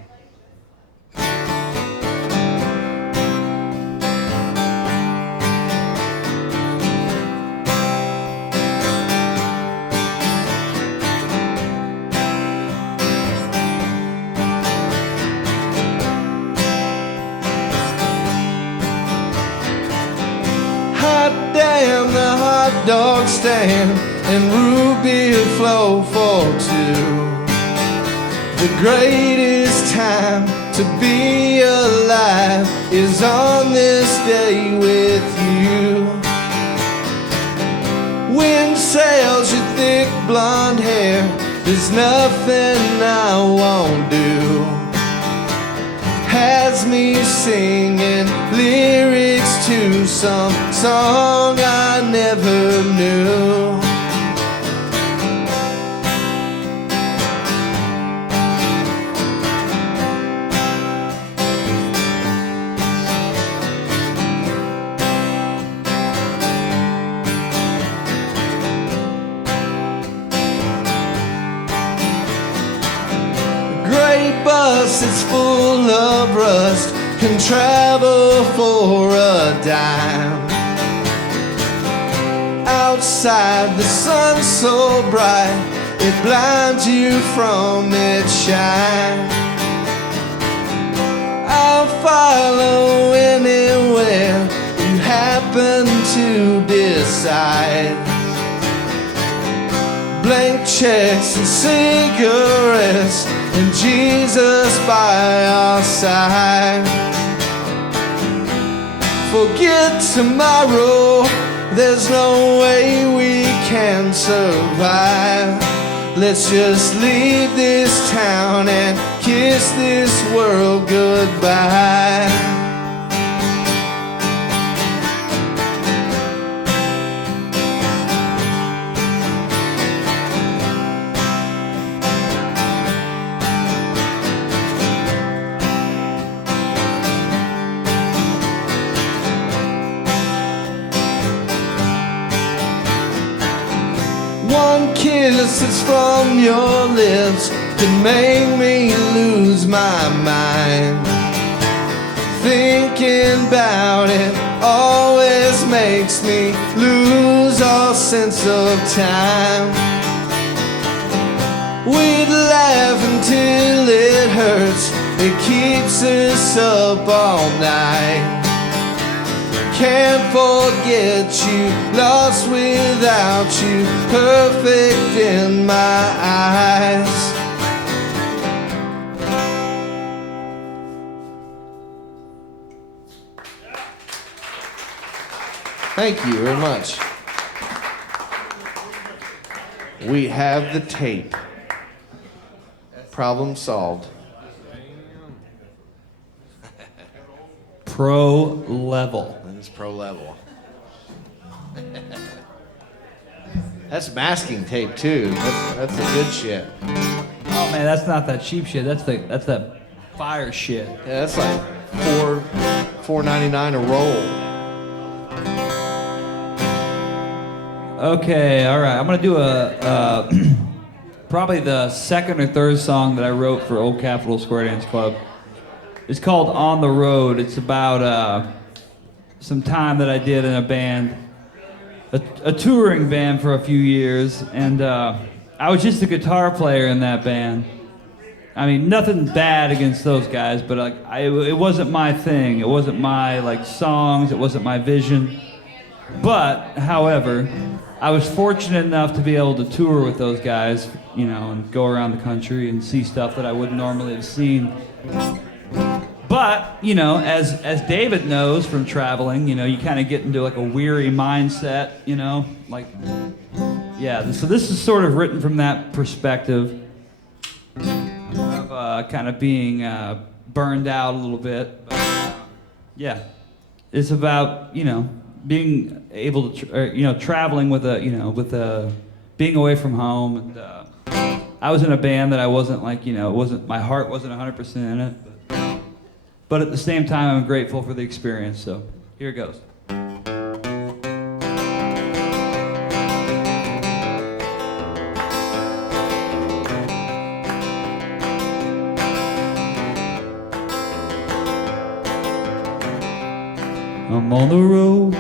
Dog stand and root beer flow for 2. The greatest time to be alive is on this day with you. Wind sails your thick blonde hair, there's nothing I won't do. Has me singing lyrics to some song I never knew. Bus is full of rust, can travel for a dime. Outside the sun's so bright, it blinds you from its shine. I'll follow anywhere you happen to decide. Blank checks and cigarettes and Jesus by our side. Forget tomorrow, there's no way we can survive. Let's just leave this town and kiss this world goodbye. One kiss that's from your lips could make me lose my mind. Thinking about it always makes me lose all sense of time. We'd laugh until it hurts, it keeps us up all night. Can't forget you, lost without you, perfect in my eyes. Thank you very much. We have the tape. Problem solved. Pro level. That is pro level. That's masking tape too. That's the good shit. Oh man, that's not that cheap shit. That's that fire shit. Yeah, that's like $4.99 a roll. Okay, all right. I'm gonna do a probably the second or third song that I wrote for Old Capitol Square Dance Club. It's called On the Road. It's about some time that I did in a band, a touring band for a few years, and I was just a guitar player in that band. I mean, nothing bad against those guys, but it wasn't my thing. It wasn't my songs. It wasn't my vision. But, however, I was fortunate enough to be able to tour with those guys, and go around the country and see stuff that I wouldn't normally have seen. But, as David knows from traveling, you kind of get into a weary mindset, so this is sort of written from that perspective of kind of being burned out a little bit. But, it's about, being able to, traveling with being away from home. And I was in a band that I wasn't my heart wasn't 100% in it. but at the same time, I'm grateful for the experience. So here it goes. I'm on the road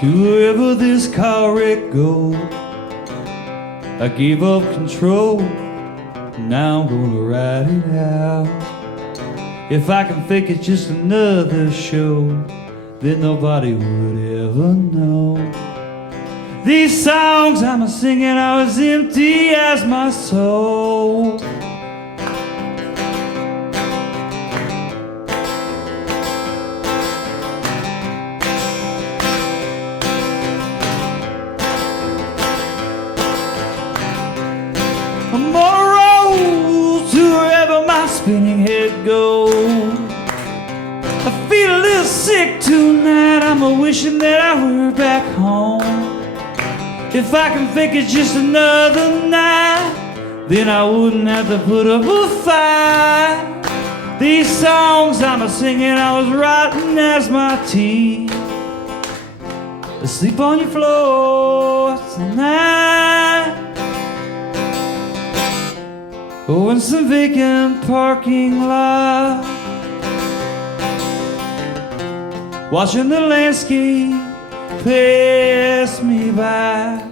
to wherever this car wreck goes. I gave up control, now I'm gonna ride it out. If I can fake it just another show, then nobody would ever know. These songs I'm a singing are as empty as my soul. I'm on a road to wherever my spinning head goes. I feel a little sick tonight, I'm a wishing that I were back home. If I can fake it just another night, then I wouldn't have to put up a fight. These songs I'm a singing I was writing as my tea. Sleep on your floor tonight. Oh, in some vacant parking lot, watching the landscape pass me by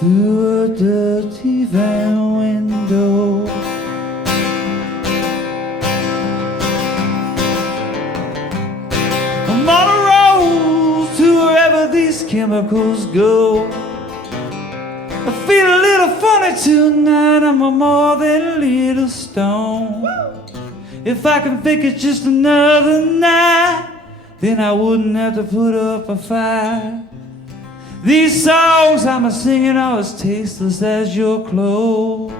through a dirty van window. I'm on a road to wherever these chemicals go. I feel a little funny tonight, I'm more than a little stoned. If I can fake it just another night, then I wouldn't have to put up a fight. These songs I'm a singing are as tasteless as your clothes.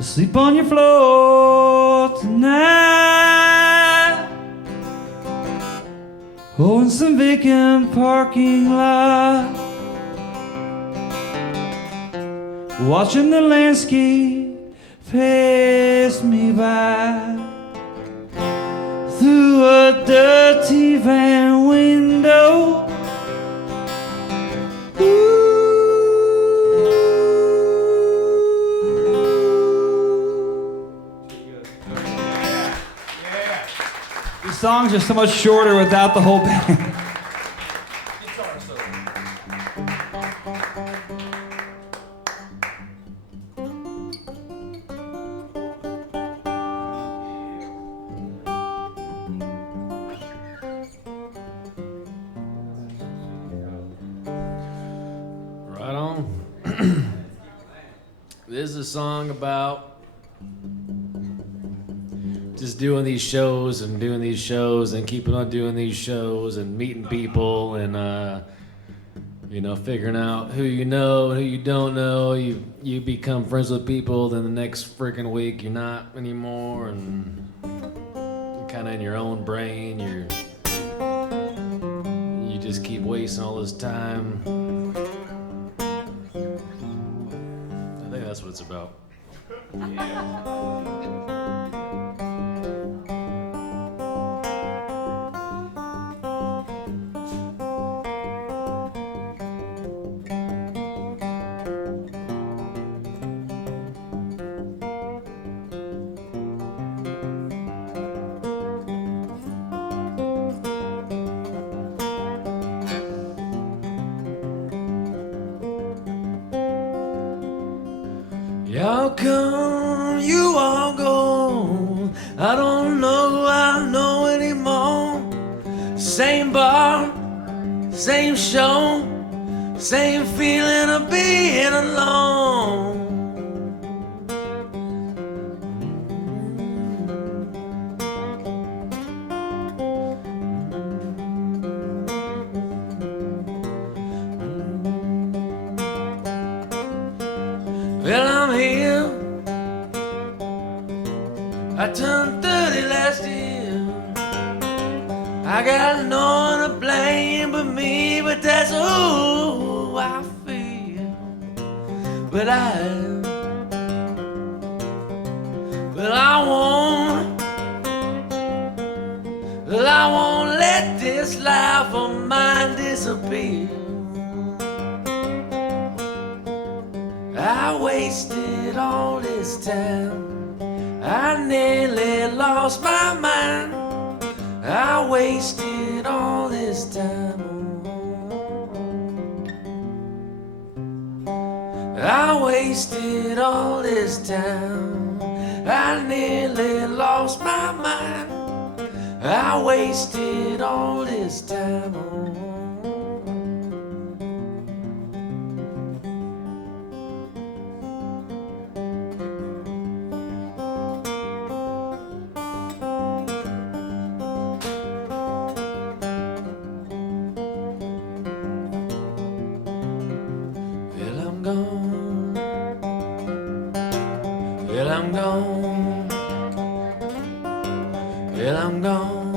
Sleep on your floor tonight. Oh, in some vacant parking lot, watching the landscape pass me by through a dirty van window. These songs are so much shorter without the whole band. Right on. This is a song about just doing these shows and keeping on doing these shows and meeting people and figuring out who you know and who you don't know. You become friends with people, then the next freaking week you're not anymore, and you're kind of in your own brain. You just keep wasting all this time. I think that's what it's about. How come you all gone? I don't know anymore. Same bar, same show, same feeling of being alone. Well, I'm here. I turned 30 last year. I got no one to blame but me, but that's who I feel. But I won't this life of mine disappear. I wasted all this time. I nearly lost my mind. I wasted all this time. I wasted all this time. I nearly lost my mind. I wasted all this time. Well, I'm gone. Well, I'm gone. Well, I'm gone.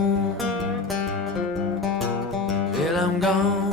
Well, I'm gone.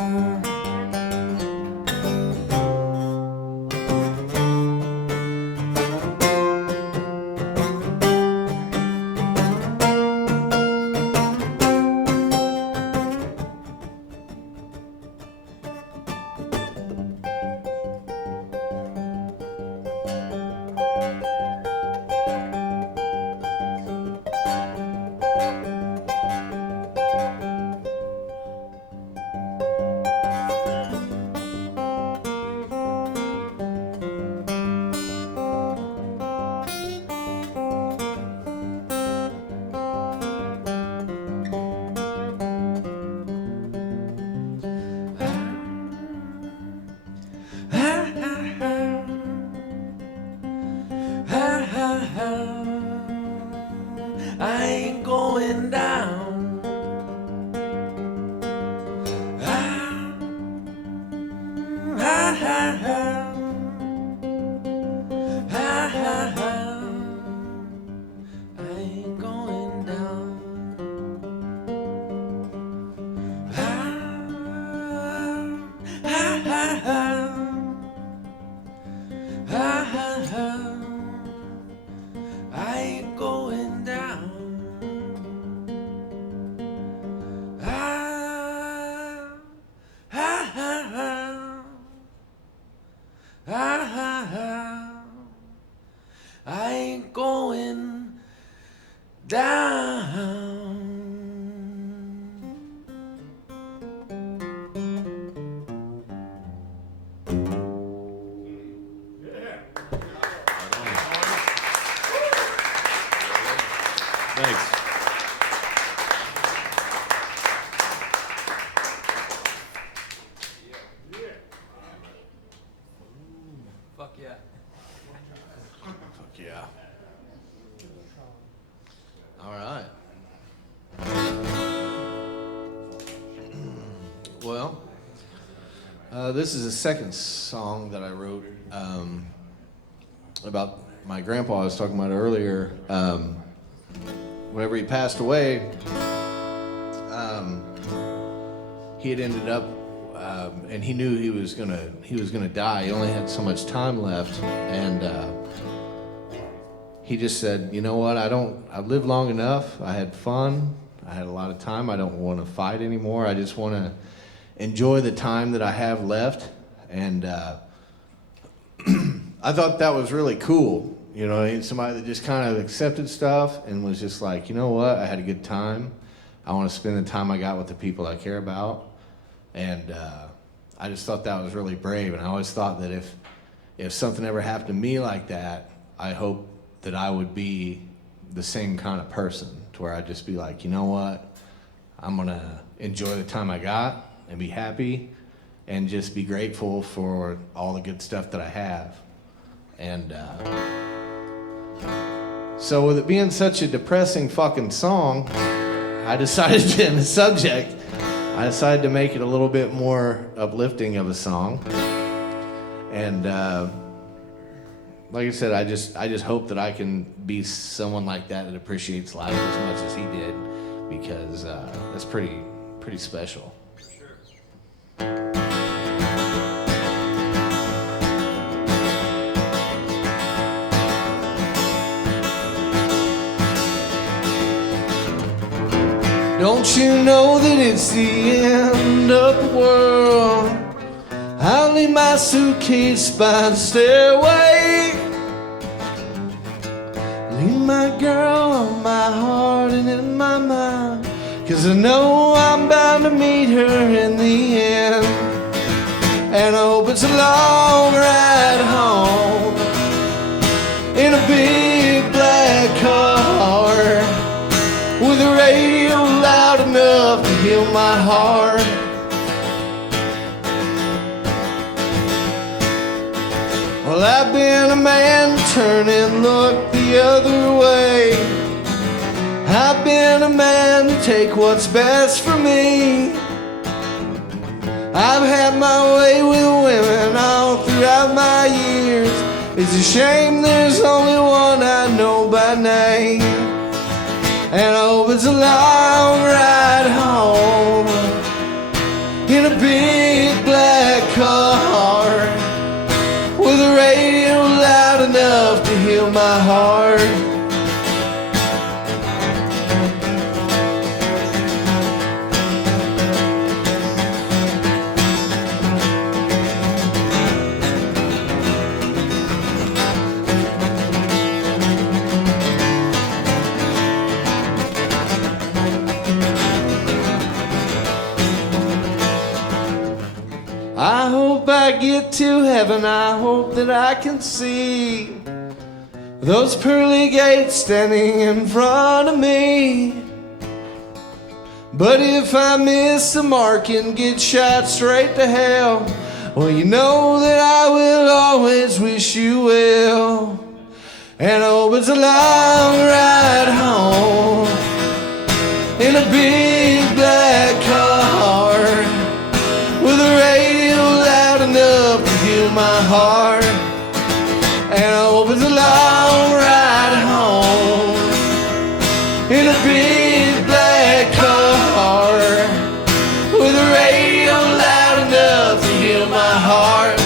I ain't going down. I ain't going down. I ain't going down. I ain't going down. Thanks. Fuck yeah. Fuck yeah. All right. Well, this is the second song that I wrote about my grandpa I was talking about earlier. Whenever he passed away, he had ended up, and he knew he was gonna die. He only had so much time left, and he just said, "You know what? I've lived long enough. I had fun. I had a lot of time. I don't want to fight anymore. I just want to enjoy the time that I have left." And I thought that was really cool. You know, somebody that just kind of accepted stuff and was just like, you know what? I had a good time. I want to spend the time I got with the people I care about. And I just thought that was really brave. And I always thought that if something ever happened to me like that, I hope that I would be the same kind of person, to where I'd just be like, you know what? I'm going to enjoy the time I got and be happy and just be grateful for all the good stuff that I have. And so with it being such a depressing fucking song, I decided to, in the subject, I decided to make it a little bit more uplifting of a song. And like I said, I just hope that I can be someone like that appreciates life as much as he did, because that's pretty special. Don't you know that it's the end of the world? I'll leave my suitcase by the stairway. Leave my girl on my heart and in my mind, 'cause I know I'm bound to meet her in the end. And I hope it's a long ride home in a big black car, with the radio loud enough to heal my heart. Well, I've been a man to turn and look the other way. I've been a man to take what's best for me. I've had my way with women all throughout my years. It's a shame there's only one I know by name. And I hope it's a long ride home in a big black car, with the radio loud enough to heal my heart. I hope I get to heaven, I hope that I can see those pearly gates standing in front of me. But if I miss the mark and get shot straight to hell, well, you know that I will always wish you well. And I hope it's a long ride home in a big black car, with a radio loud enough to heal my heart. And I hope it's a long ride home in a big black car, with a radio loud enough to heal my heart.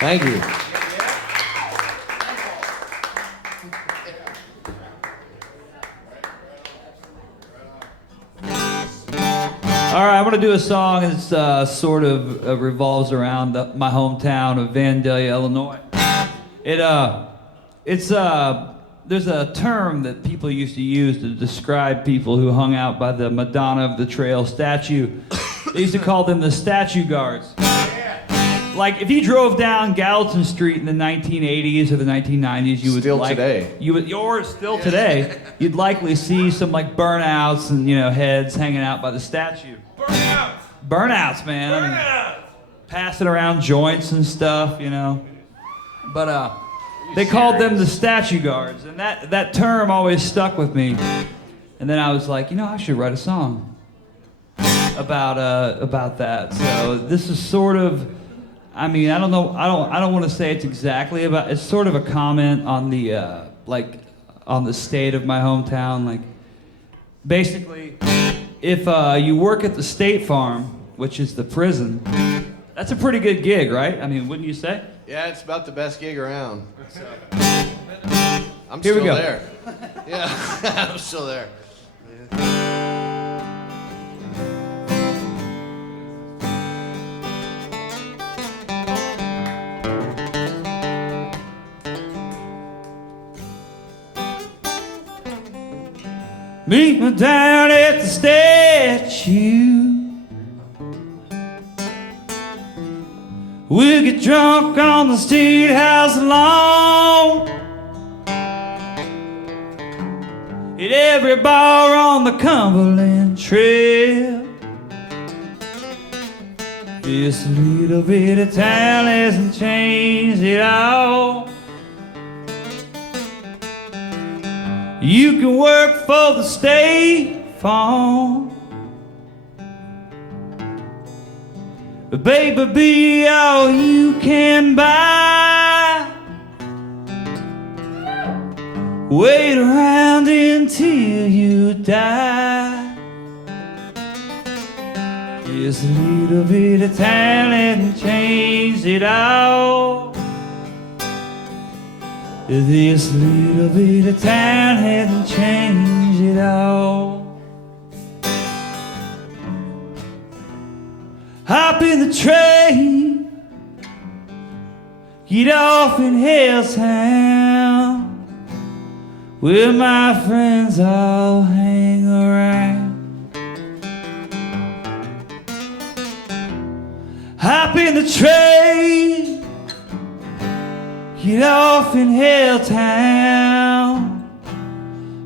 Thank you. All right, I'm gonna do a song that sort of revolves around my hometown of Vandalia, Illinois. There's a term that people used to use to describe people who hung out by the Madonna of the Trail statue. They used to call them the statue guards. Like if you drove down Gallatin Street in the 1980s or the 1990s, you would today, you'd likely see some like burnouts and heads hanging out by the statue. Burnouts, man. I mean, passing around joints and stuff, But they called them the statue guards, and that term always stuck with me. And then I was like, I should write a song about that. So this is sort of. I mean, I don't know. I don't want to say it's exactly about. It's sort of a comment on the on the state of my hometown. Like, basically, if you work at the State Farm, which is the prison, that's a pretty good gig, right? I mean, wouldn't you say? Yeah, it's about the best gig around. So. I'm Here we still go. there. Yeah, I'm still there. Meet me down at the statue. We'll get drunk on the state house lawn. Hit every bar on the Cumberland Trail. This little bit of town hasn't changed at all. You can work for the State Farm, but baby, be all you can buy. Wait around until you die. Just a little bit of town hasn't changed at all. This little bit of town hadn't changed it all. Hop in the train, get off in Helltown, where my friends all hang around. Hop in the train, get off in Helltown.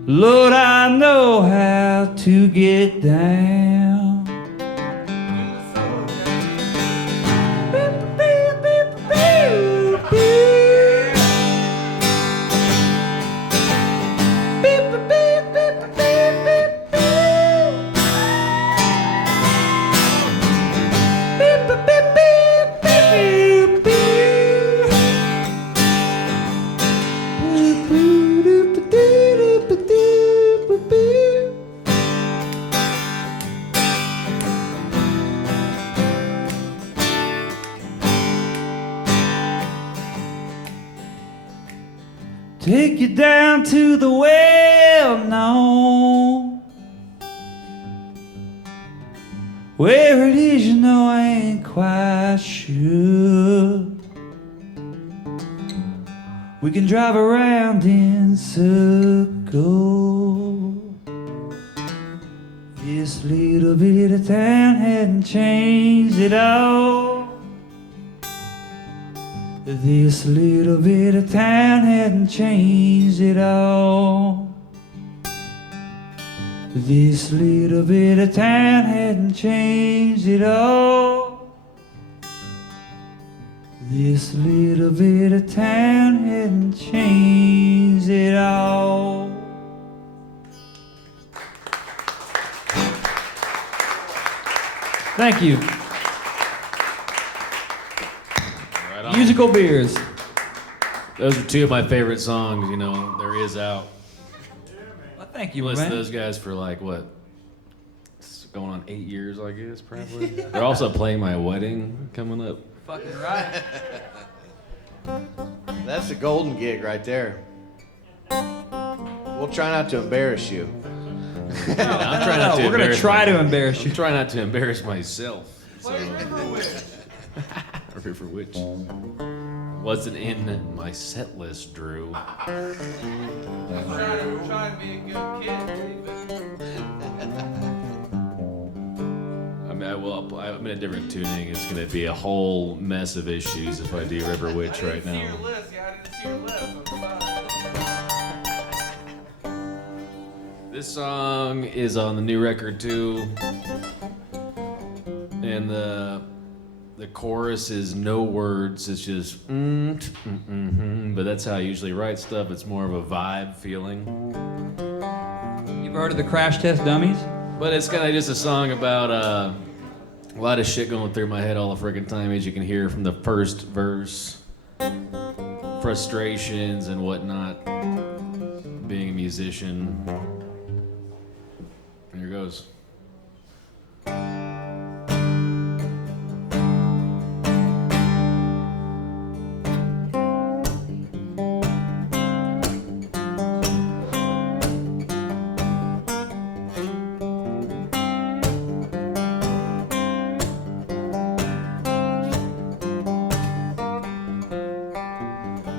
Lord, I know how to get down. Take you down to the well-known. Where it is, you know, I ain't quite sure. We can drive around in circles. This little bit of town hadn't changed at all. This little bit of town hadn't changed at all. This little bit of town hadn't changed at all. This little bit of town hadn't changed at all. Thank you. Right on. Musical beers. Those are two of my favorite songs, you know, There Is Out. Well, thank you, Listened to man. those guys for like, what? It's going on 8 years, I guess, probably. They're also playing my wedding coming up. Fucking right. That's a golden gig right there. We'll try not to embarrass you. I'm trying not to We're gonna embarrass try my- to embarrass you. I'm trying not to embarrass myself. So. River Witch. Wasn't in my set list, Drew. I'm trying to be a good kid, I mean, I'm in a different tuning. It's going to be a whole mess of issues if I do River Witch right now. I didn't see your list. I'm sorry. This song is on the new record too, and the chorus is no words. It's just but that's how I usually write stuff. It's more of a vibe feeling. You've heard of the Crash Test Dummies? But it's kind of just a song about a lot of shit going through my head all the friggin' time, as you can hear from the first verse. Frustrations and whatnot. Being a musician. Here goes.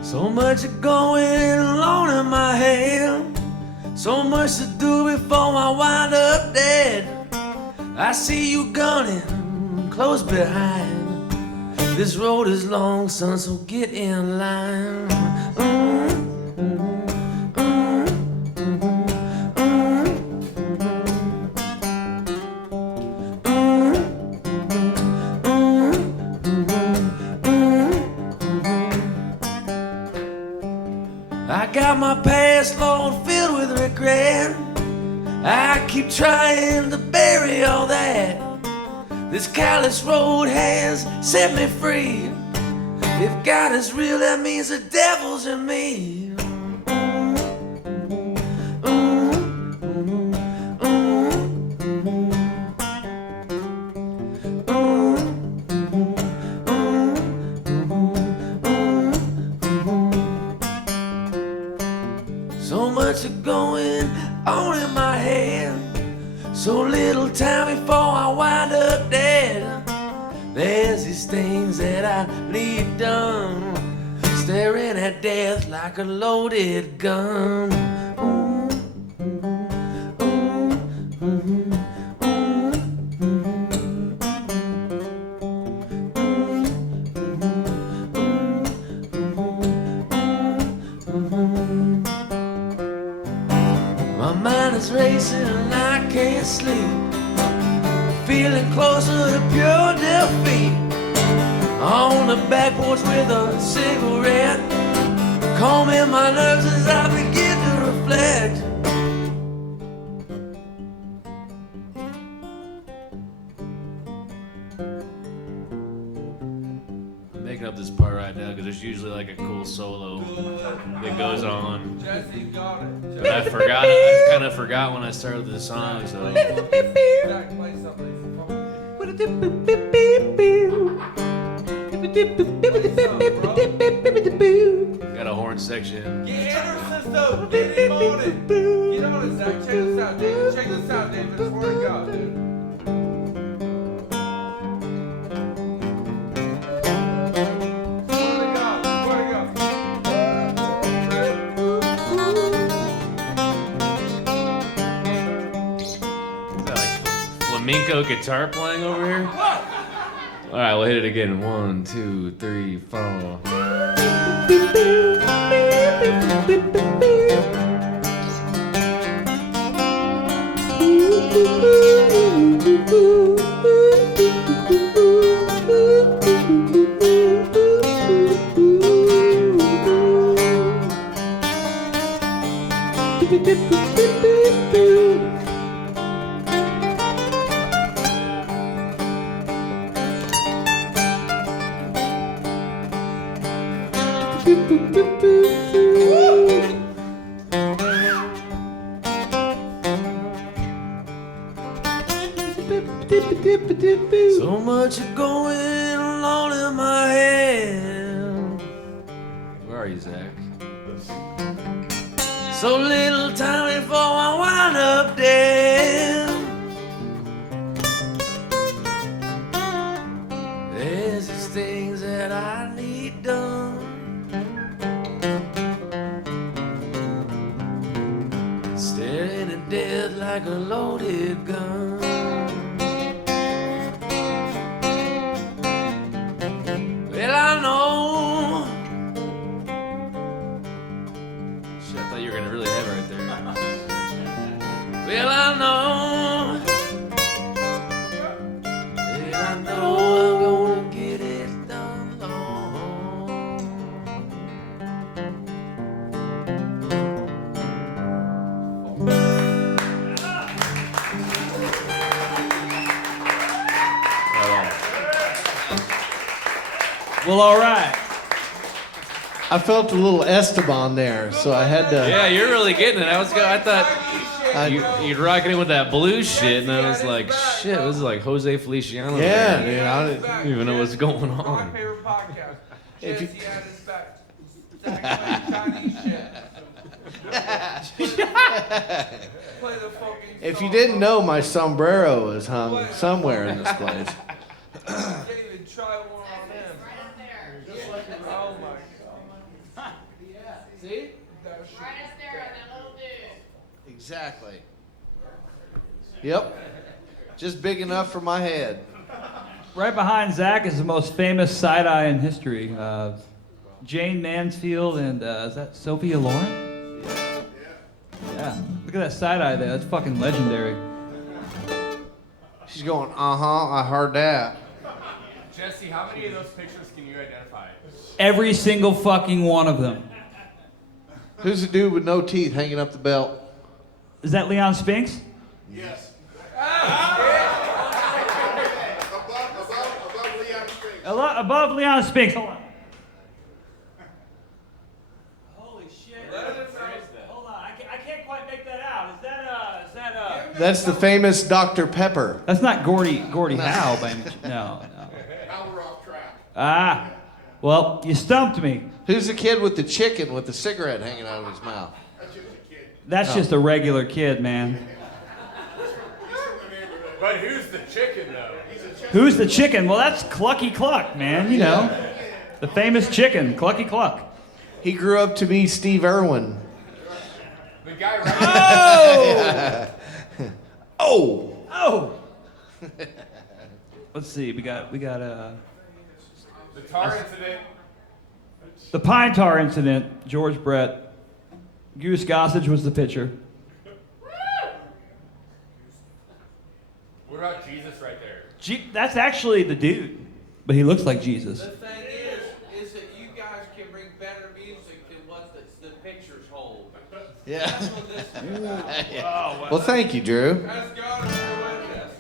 So much going on in my head, so much to do before I wind up dead. I see you gunning close behind. This road is long, son, so get in line. I got my past, Lord, filled with regret. I keep trying to bury all that. This callous road has set me free. If God is real, that means the devil's in me. going on in my head. So little time before I wind up dead. There's these things that I need done, staring at death like a loaded gun. My mind is racing and I can't sleep, feeling closer to pure defeat. On the back porch with a cigarette, combing my nerves as I begin to reflect. I'm making up this part right now because there's usually like a cool solo that goes on. Jesse got it. But I forgot. I kind of forgot when I started the song, so. Jack, play something. Got a horn section. Get Anderson though. Get on it. Get on it, Zach. Check this out, David. Check this out, David. Swear to God, dude. Swear to God. Swear to God. Is that like flamenco guitar playing over here? All right, we'll hit it again. 1, 2, 3, 4. So much going on in my head. Where are you, Zach? So little time before I wind up dead. There's these things that I need done, staring at death like a loaded gun. Well, I know. Shit, I thought you were gonna really have it right there. Well, I know. Well, I know I'm gonna get it done, Lord. Well, all right. I felt a little Esteban there, so I had to. Yeah, you're really getting it. I thought you'd rocking it with that blues shit, and I was like, shit, this is like Jose Feliciano. Yeah, there. dude. I don't even know what's going My on. favorite podcast. If you- Jesse at his best. Zach plays Chinese shit. Play the fucking If you song. didn't know, my sombrero is hung somewhere in this place. David, try one on him. Oh my God. See? That shit. Right up there on that little dude. Exactly. Yep. Just big enough for my head. Right behind Zach is the most famous side-eye in history. Jane Mansfield and is that Sophia Loren? Yeah. Look at that side-eye there. That's fucking legendary. She's going, I heard that. Jesse, how many of those pictures can you identify? Every single fucking one of them. Who's the dude with no teeth hanging up the belt? Is that Leon Spinks? Yes. Above Leon Spinks. Hold on. Holy shit. Hold on. I can't quite make that out. Is that That's the famous Dr. Pepper. That's not Gordie Howe by any chance. No. Now we're off track. Ah. Well, you stumped me. Who's the kid with the chicken with the cigarette hanging out of his mouth? That's just a kid. That's just a regular kid, man. But who's the chicken, though? Who's the chicken? Well, that's Clucky Cluck, man. You know, the famous chicken, Clucky Cluck. He grew up to be Steve Irwin. The guy right Oh! Oh! Let's see. We got the tar incident. the pine tar incident. George Brett. Goose Gossage was the pitcher. What about Jesus right there? That's actually the dude, but he looks like Jesus. The thing is that you guys can bring better music than what the pictures hold. Yeah. That's what this is. Well, thank you, Drew. As God is your witness.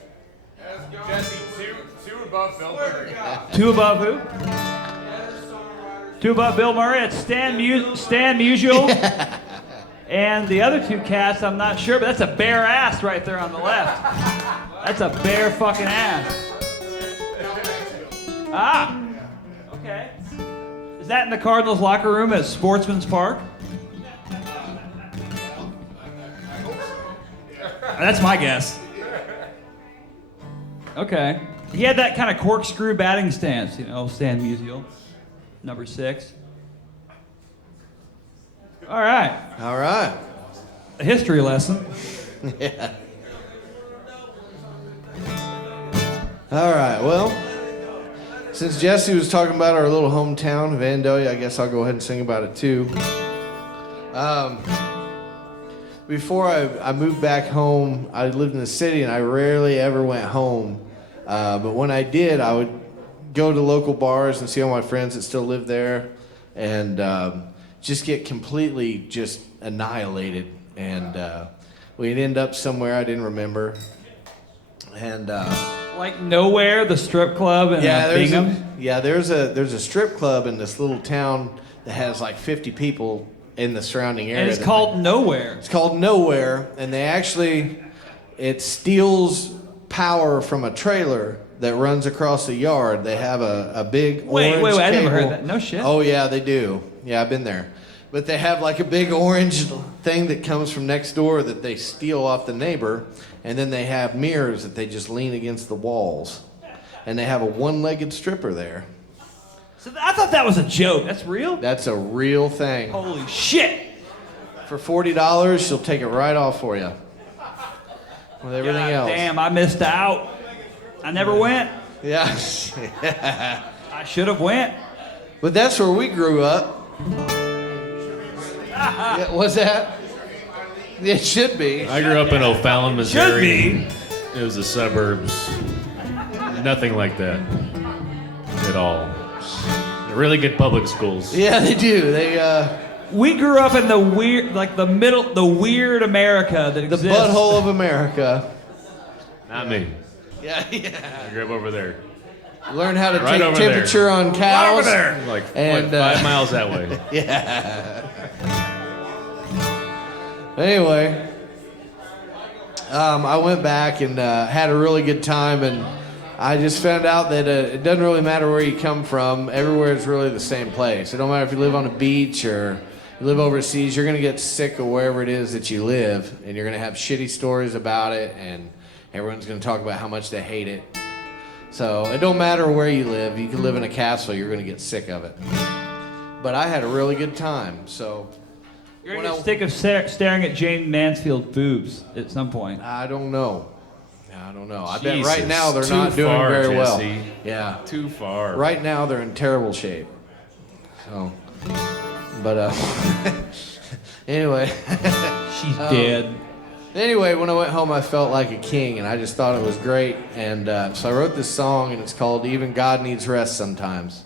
As God Jesse, is your witness. two above Bill Swear Murray. to God. Two above who? The other songwriters. Two above Bill Murray. It's Stan Musial. And the other two cats, I'm not sure, but that's a bare ass right there on the left. That's a bare fucking ass. Ah, okay. Is that in the Cardinals locker room at Sportsman's Park? That's my guess. Okay. He had that kind of corkscrew batting stance, you know, Stan Musial, number 6. All right. All right. A history lesson. Yeah. All right. Well, since Jesse was talking about our little hometown, Vandalia, I guess I'll go ahead and sing about it too. Before I moved back home, I lived in the city and I rarely ever went home. But when I did, I would go to local bars and see all my friends that still live there and just get completely just annihilated. And we'd end up somewhere I didn't remember. And Like Nowhere, the strip club in Bingham. there's a strip club in this little town that has like 50 people in the surrounding area. And it's called Nowhere. It's called Nowhere, and it steals power from a trailer that runs across the yard. They have a big orange Wait, I never heard cable. that. No shit. Oh yeah, they do. Yeah, I've been there. But they have like a big orange thing that comes from next door that they steal off the neighbor, and then they have mirrors that they just lean against the walls. And they have a one-legged stripper there. So I thought that was a joke. That's real? That's a real thing. Holy shit. For $40, she'll take it right off for you. With everything God else. damn, I missed out. I never went. Yeah. I should have went. But that's where we grew up. Yeah, what's that? It should be. I grew up in O'Fallon, Missouri. Should be. It was the suburbs. Nothing like that at all. Really good public schools. Yeah, they do. We grew up in the weird, like the weird America that The exists. butthole of America. Not me. Yeah. I grew up over there. Learn how to Right take over temperature on cows. Like And, 5 miles that way. Yeah. Anyway, I went back and had a really good time, and I just found out that it doesn't really matter where you come from. Everywhere is really the same place. It don't matter if you live on a beach or you live overseas. You're gonna get sick of wherever it is that you live, and you're gonna have shitty stories about it, and everyone's gonna talk about how much they hate it. So it don't matter where you live. You can live in a castle. You're gonna get sick of it. But I had a really good time. So You're going to get sick of staring at Jane Mansfield's boobs at some point. I don't know. I bet Jesus, right now they're too not doing far, very well. Jesse. Yeah. Too far. Right now they're in terrible shape. So, but anyway. She's dead. Anyway, when I went home, I felt like a king, and I just thought it was great. And so I wrote this song, and it's called "Even God Needs Rest Sometimes."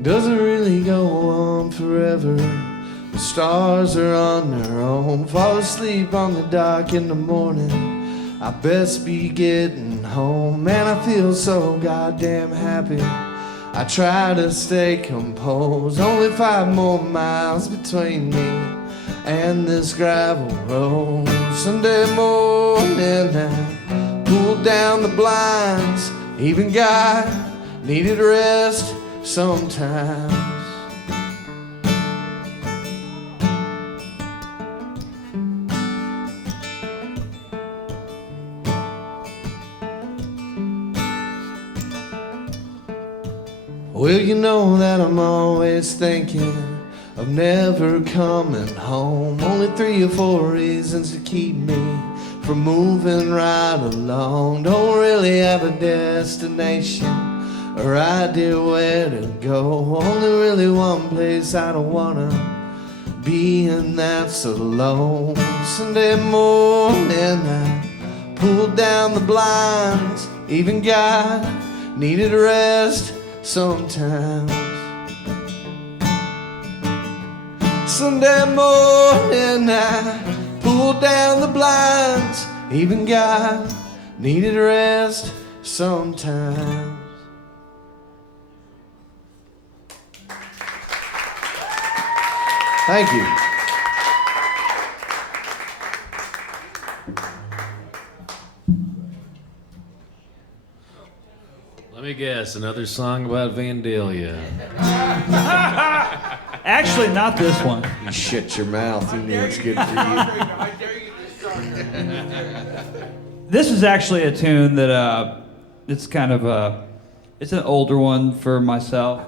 Doesn't really go on forever. The stars are on their own. Fall asleep on the dock in the morning. I best be getting home. Man, I feel so goddamn happy. I try to stay composed. Only 5 more miles between me and this gravel road. Sunday morning I pulled down the blinds. Even God needed rest sometimes. Well, you know that I'm always thinking of never coming home. Only 3 or 4 reasons to keep me from moving right along. Don't really have a destination or idea where to go. Only really one place I don't wanna be, and that's alone. Sunday morning I pulled down the blinds. Even God needed rest sometimes. Sunday morning I pulled down the blinds. Even God needed rest sometimes. Thank you. Let me guess, another song about Vandalia. Actually, not this one. You shut your mouth. You know it's good for you. I dare you to start. This is actually a tune that it's kind of it's an older one for myself.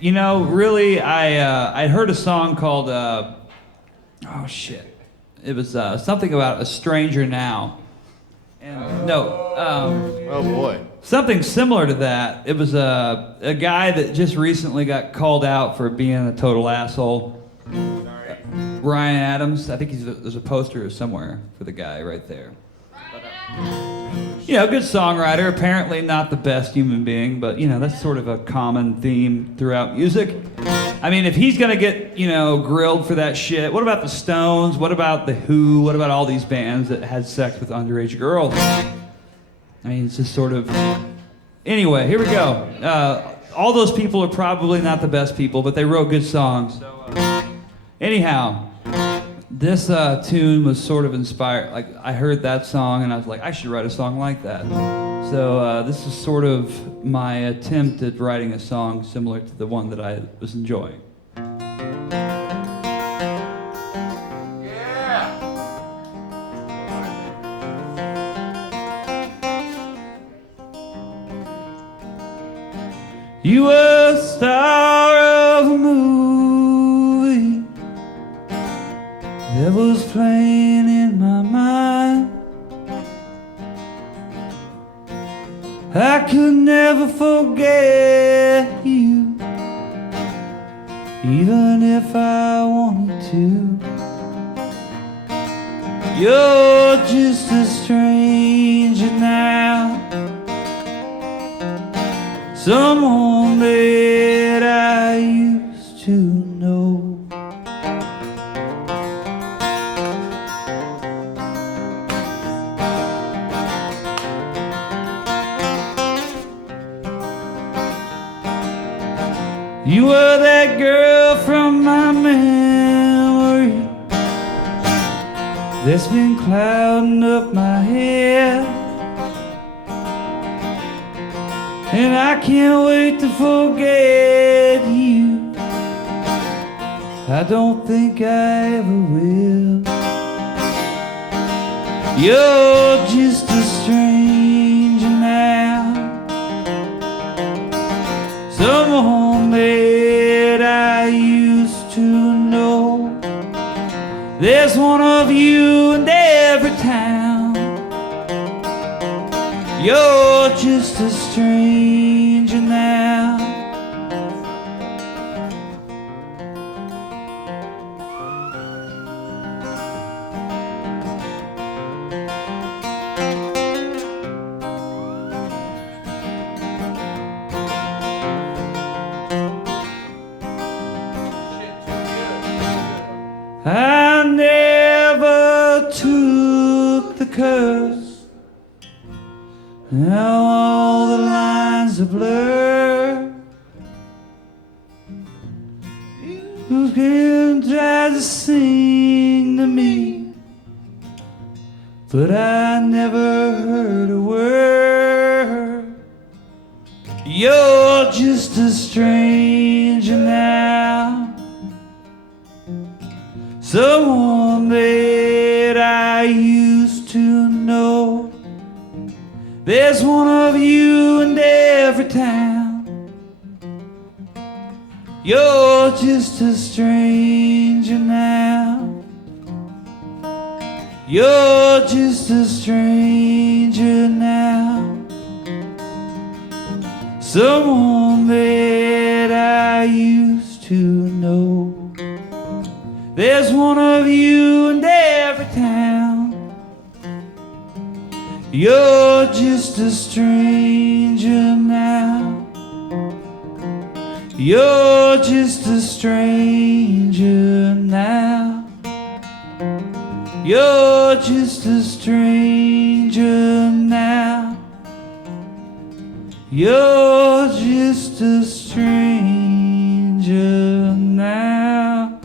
You know, really, I heard a song called oh shit, it was something about a stranger now, and no, Oh boy. something similar to that. It was a guy that just recently got called out for being a total asshole. Ryan Adams. I think there's a poster somewhere for the guy right there. You know, good songwriter. Apparently not the best human being, but you know, that's sort of a common theme throughout music. I mean, if he's gonna get, you know, grilled for that shit, what about the Stones? What about the Who? What about all these bands that had sex with underage girls? I mean, it's just sort of... Anyway, here we go. All those people are probably not the best people, but they wrote good songs. So, anyhow, this tune was sort of inspired. Like, I heard that song and I was like, I should write a song like that. So this is sort of my attempt at writing a song similar to the one that I was enjoying. You were a star of a movie that was playing in my mind. I could never forget you, even if I wanted to. You're just a stranger now, someone that I used to know. You were that girl from my memory that's been clouding up my head, and I can't wait to forget you. I don't think I ever will. You're just a stranger now, someone that I used to know. There's one of you in every town. You're just a stranger now. I never took the curse. Now all the lines are blurred. who can try to sing to me, but I never heard a word. You're just a stranger now, someone that I used to know. There's one of you in every town. You're just a stranger now. You're just a stranger now, someone that I used to know. There's one of you in every town. You're just a stranger now. You're just a stranger now. You're just a stranger now. You're just a stranger now.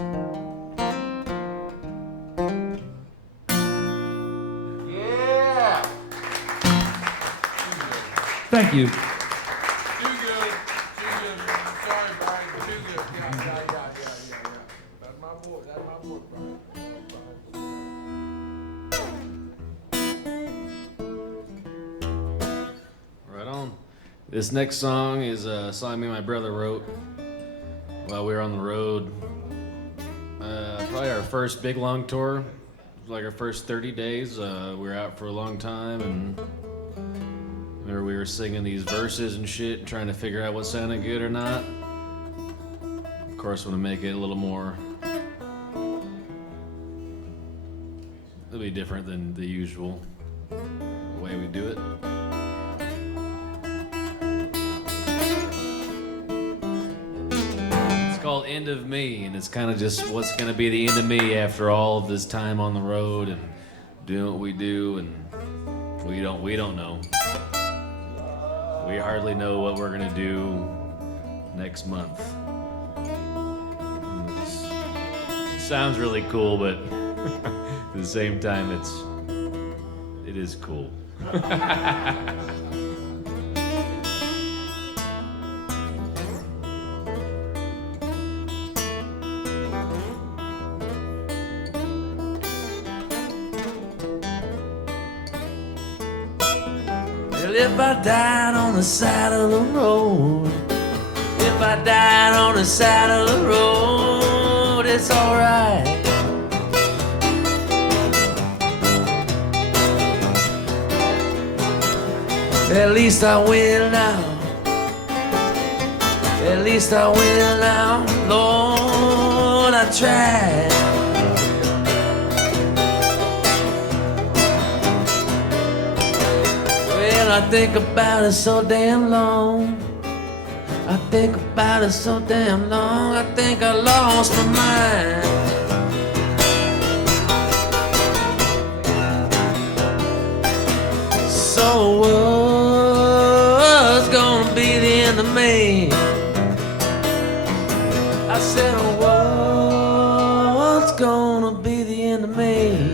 Yeah. Thank you. Too good. Sorry, Brian. Too good. Yeah. That's my boy. Brian. Right on. This next song is a song me and my brother wrote while we were on the road. Probably our first big long tour. It was like our first 30 days. We were out for a long time, and remember we were singing these verses and shit and trying to figure out what sounded good or not. Of course, want to make it a little more... It'll be different than the usual way we do it. It's called End of Me, and it's kind of just what's going to be the end of me after all of this time on the road and doing what we do, and we don't know. We hardly know what we're going to do next month. It sounds really cool, but at the same time, it is cool. Well, if I died on the side of the road, if I died on the side of the road, it's alright. At least I win now. At least I win now. Lord, I tried. Well, I think about it so damn long. I think about it so damn long. I think I lost my mind. So what's gonna be the end of me? I said, what's gonna be the end of me?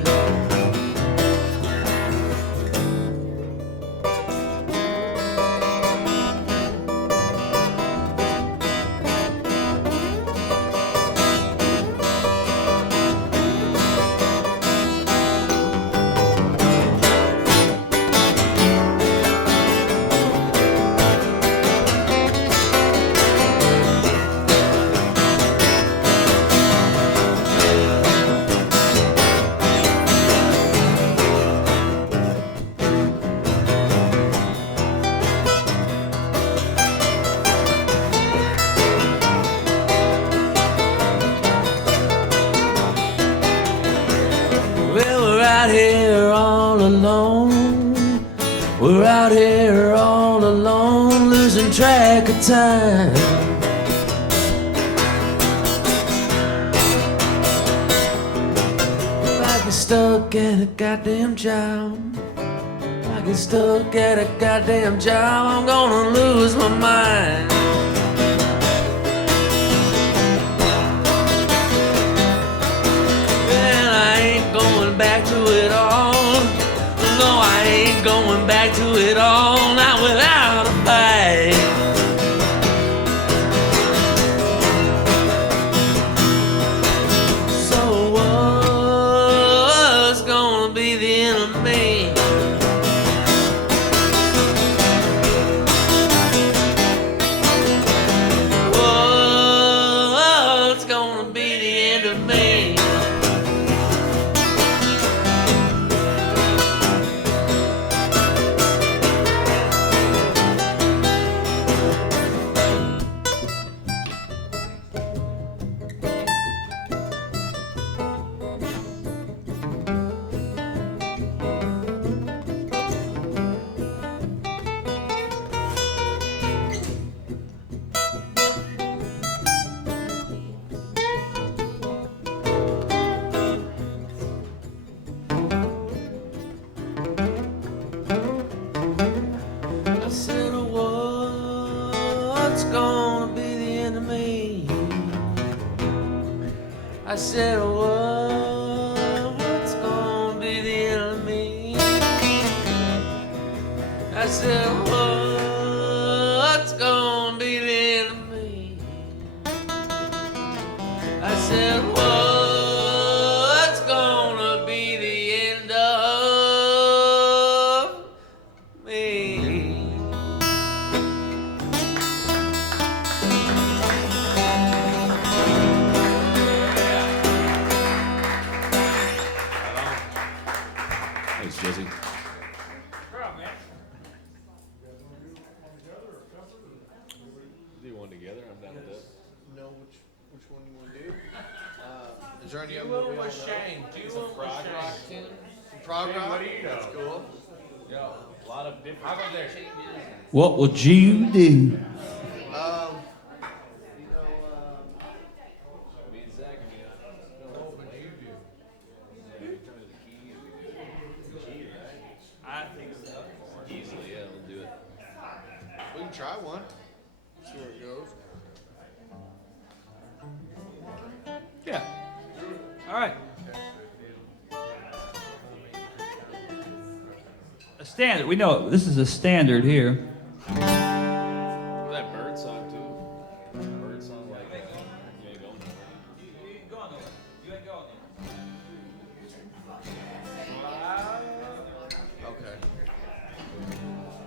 We're out here all alone, losing track of time. I get stuck at a goddamn job. I get stuck at a goddamn job. I'm gonna lose my mind. I said, what's gonna be the end of me? I said, what's gonna be the end of me? I said, what's gonna be the end of me? Thanks, Jesse. Do one together. I'm down with that. Know which one you want to do? Is there any of them that we all know? It's a frog rock tune. Prog rock? What do you know? That's cool. Yo, a lot of different. How about there? What would you do? You know, Me and Zach, I mean, what would you do? Yeah, you turn to the key and we do the key, right? I think so. Easily, yeah, we'll do it. we can try one. See where it goes. Yeah. All right. A standard. We know this is a standard here. That bird song, too. Bird song, like, you ain't going nowhere. You ain't going nowhere. You ain't going Okay. nowhere.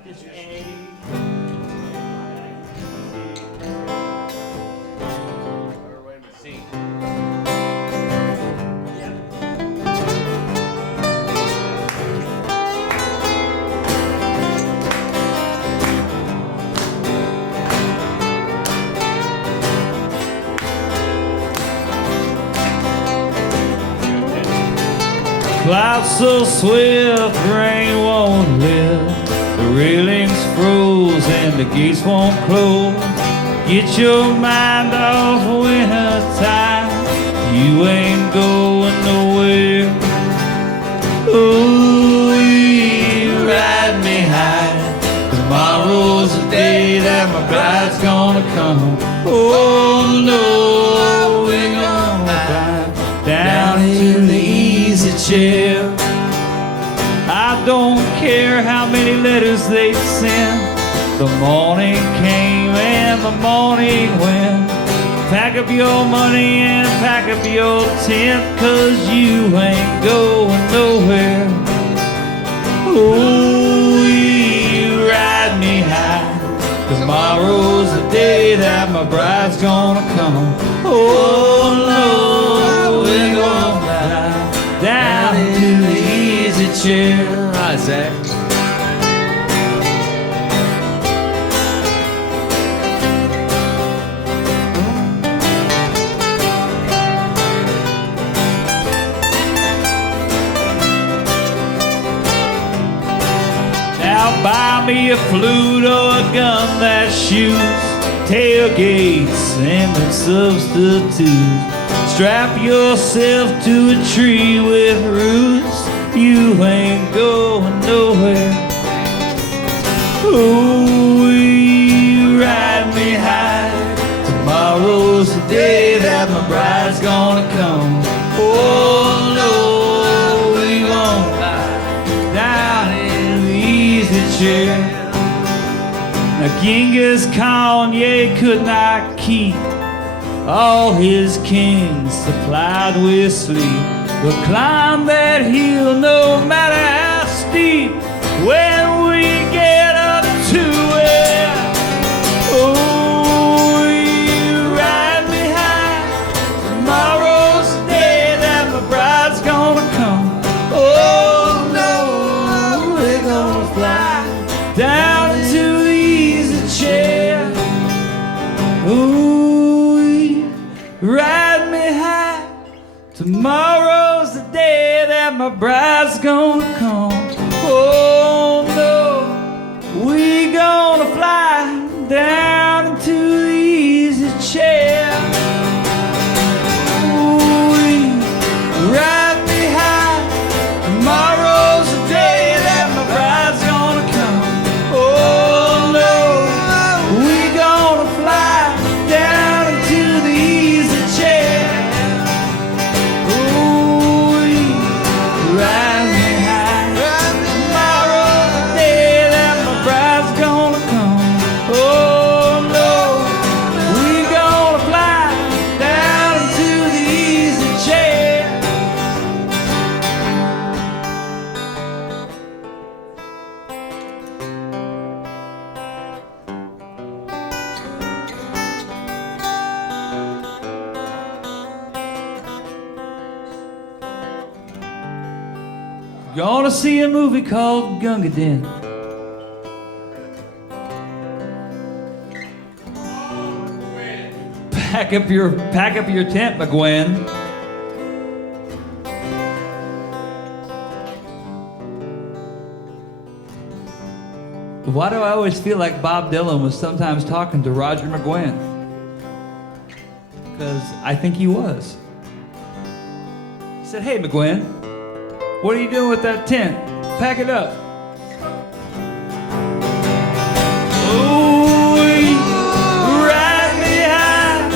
It's A. C. Clouds so swift, rain won't lift. The railings froze and the gates won't close. Get your mind off winter time. You ain't going nowhere. Ooh, you ride me high. Tomorrow's the day that my bride's gonna come. Oh no, we're gonna fly down in the easy chair. I don't care how many letters they sent. The morning came and the morning went. Pack up your money and pack up your tent, 'cause you ain't going nowhere. Oh, you ride me high. Tomorrow's the day that my bride's gonna come. Oh no, we're gonna fly down into the easy chair. Hi, Zach. Now buy me a flute or a gun that shoots, tailgates and the substitutes. Strap yourself to a tree with roots. You ain't going nowhere. Ooh, you ride me high. Tomorrow's the day that my bride's gonna come. Oh no, we gon' fly down in the easy chair. Now Genghis Khan, yeah, could not keep all his kings supplied with sleep. We'll climb that hill no matter how steep. When we get up to it, oh, you ride me high. Tomorrow's the day that my bride's gonna come. Oh no, we're gonna fly down into the easy chair. Ooh, ride me high. Tomorrow's the day that my bride's gonna come. Oh no, we gonna fly down into the easy chair. Ooh, ride me high. Tomorrow's the day that my bride's gonna come. Oh no, we gonna fly down into the easy chair. Gonna see a movie called Gunga Din. Pack up your tent, McGwen. Why do I always feel like Bob Dylan was sometimes talking to Roger McGuinn? Because I think he was. He said, "Hey, McGuinn, what are you doing with that tent? Pack it up." Oh, ride me high.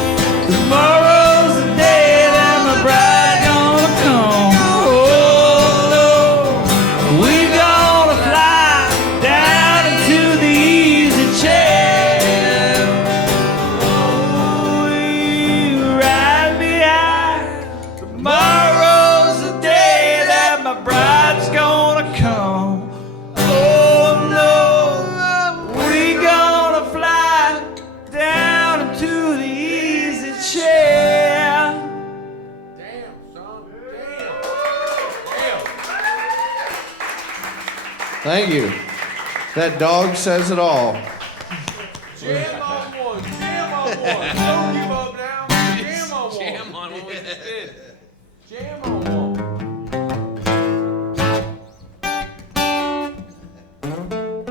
Tomorrow's the day that my bride gonna come. Oh, no, we gonna fly down into the easy chair. Oh, ride me high. Tomorrow's the day that my bride's gonna come. Oh no, we gonna fly down into the easy chair. Damn, son. Thank you. That dog says it all. Jam on one. Jam on one. Don't give up now. Jam on one. Jam on what we just did. Jam on one.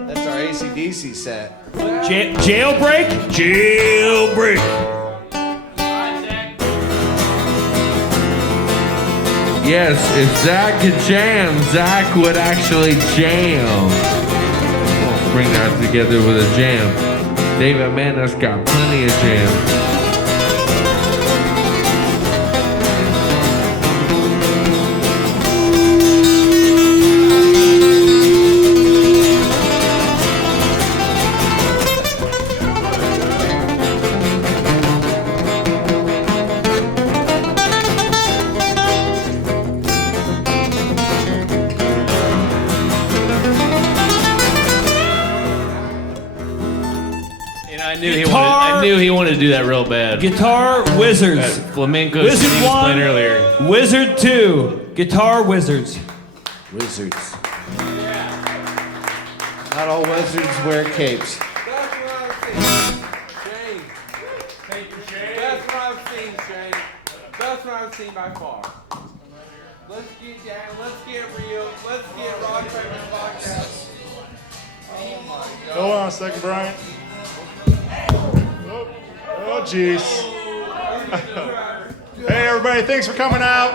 That's our AC/DC set. Jailbreak? Jailbreak. Yes, if Zach could jam, Zach would actually jam. Let's bring that together with a jam. David Maness got plenty of jam. I knew he wanted to do that real bad. Guitar Wizards. That flamenco Wizard scene he was 1, playing earlier. Wizard 2. Guitar Wizards. Wizards. Not all wizards wear capes. That's what I've seen. Shane. Thank you, Shane. That's what I've seen, Shane. That's what I've seen by far. Let's get down. Let's get real. Let's get Rock Paper Podcast. Oh my God. Hold on a second, Brian. Oh, jeez. Hey, everybody, thanks for coming out.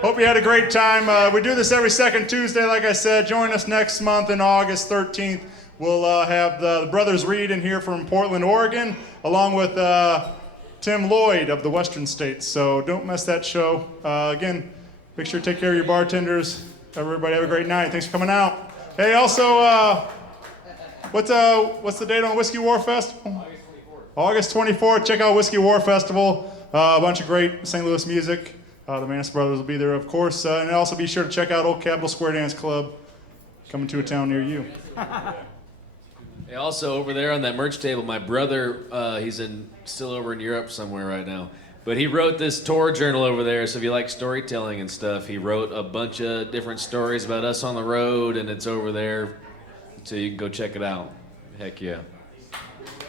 Hope you had a great time. We do this every second Tuesday, like I said. Join us next month in August 13th. We'll have the Brothers Reed in here from Portland, Oregon, along with Tim Lloyd of the Western States. So don't miss that show. Again, make sure to take care of your bartenders. Everybody have a great night. Thanks for coming out. Hey, also, what's the date on Whiskey War Festival? August 24th. Check out Whiskey War Festival. A bunch of great St. Louis music. The Maness Brothers will be there, of course. And also be sure to check out Old Capitol Square Dance Club, coming to a town near you. Hey, also over there on that merch table, my brother, he's still over in Europe somewhere right now. But he wrote this tour journal over there, so if you like storytelling and stuff, he wrote a bunch of different stories about us on the road, and it's over there, so you can go check it out. Heck yeah.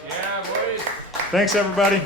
Yeah, boys. Thanks, everybody.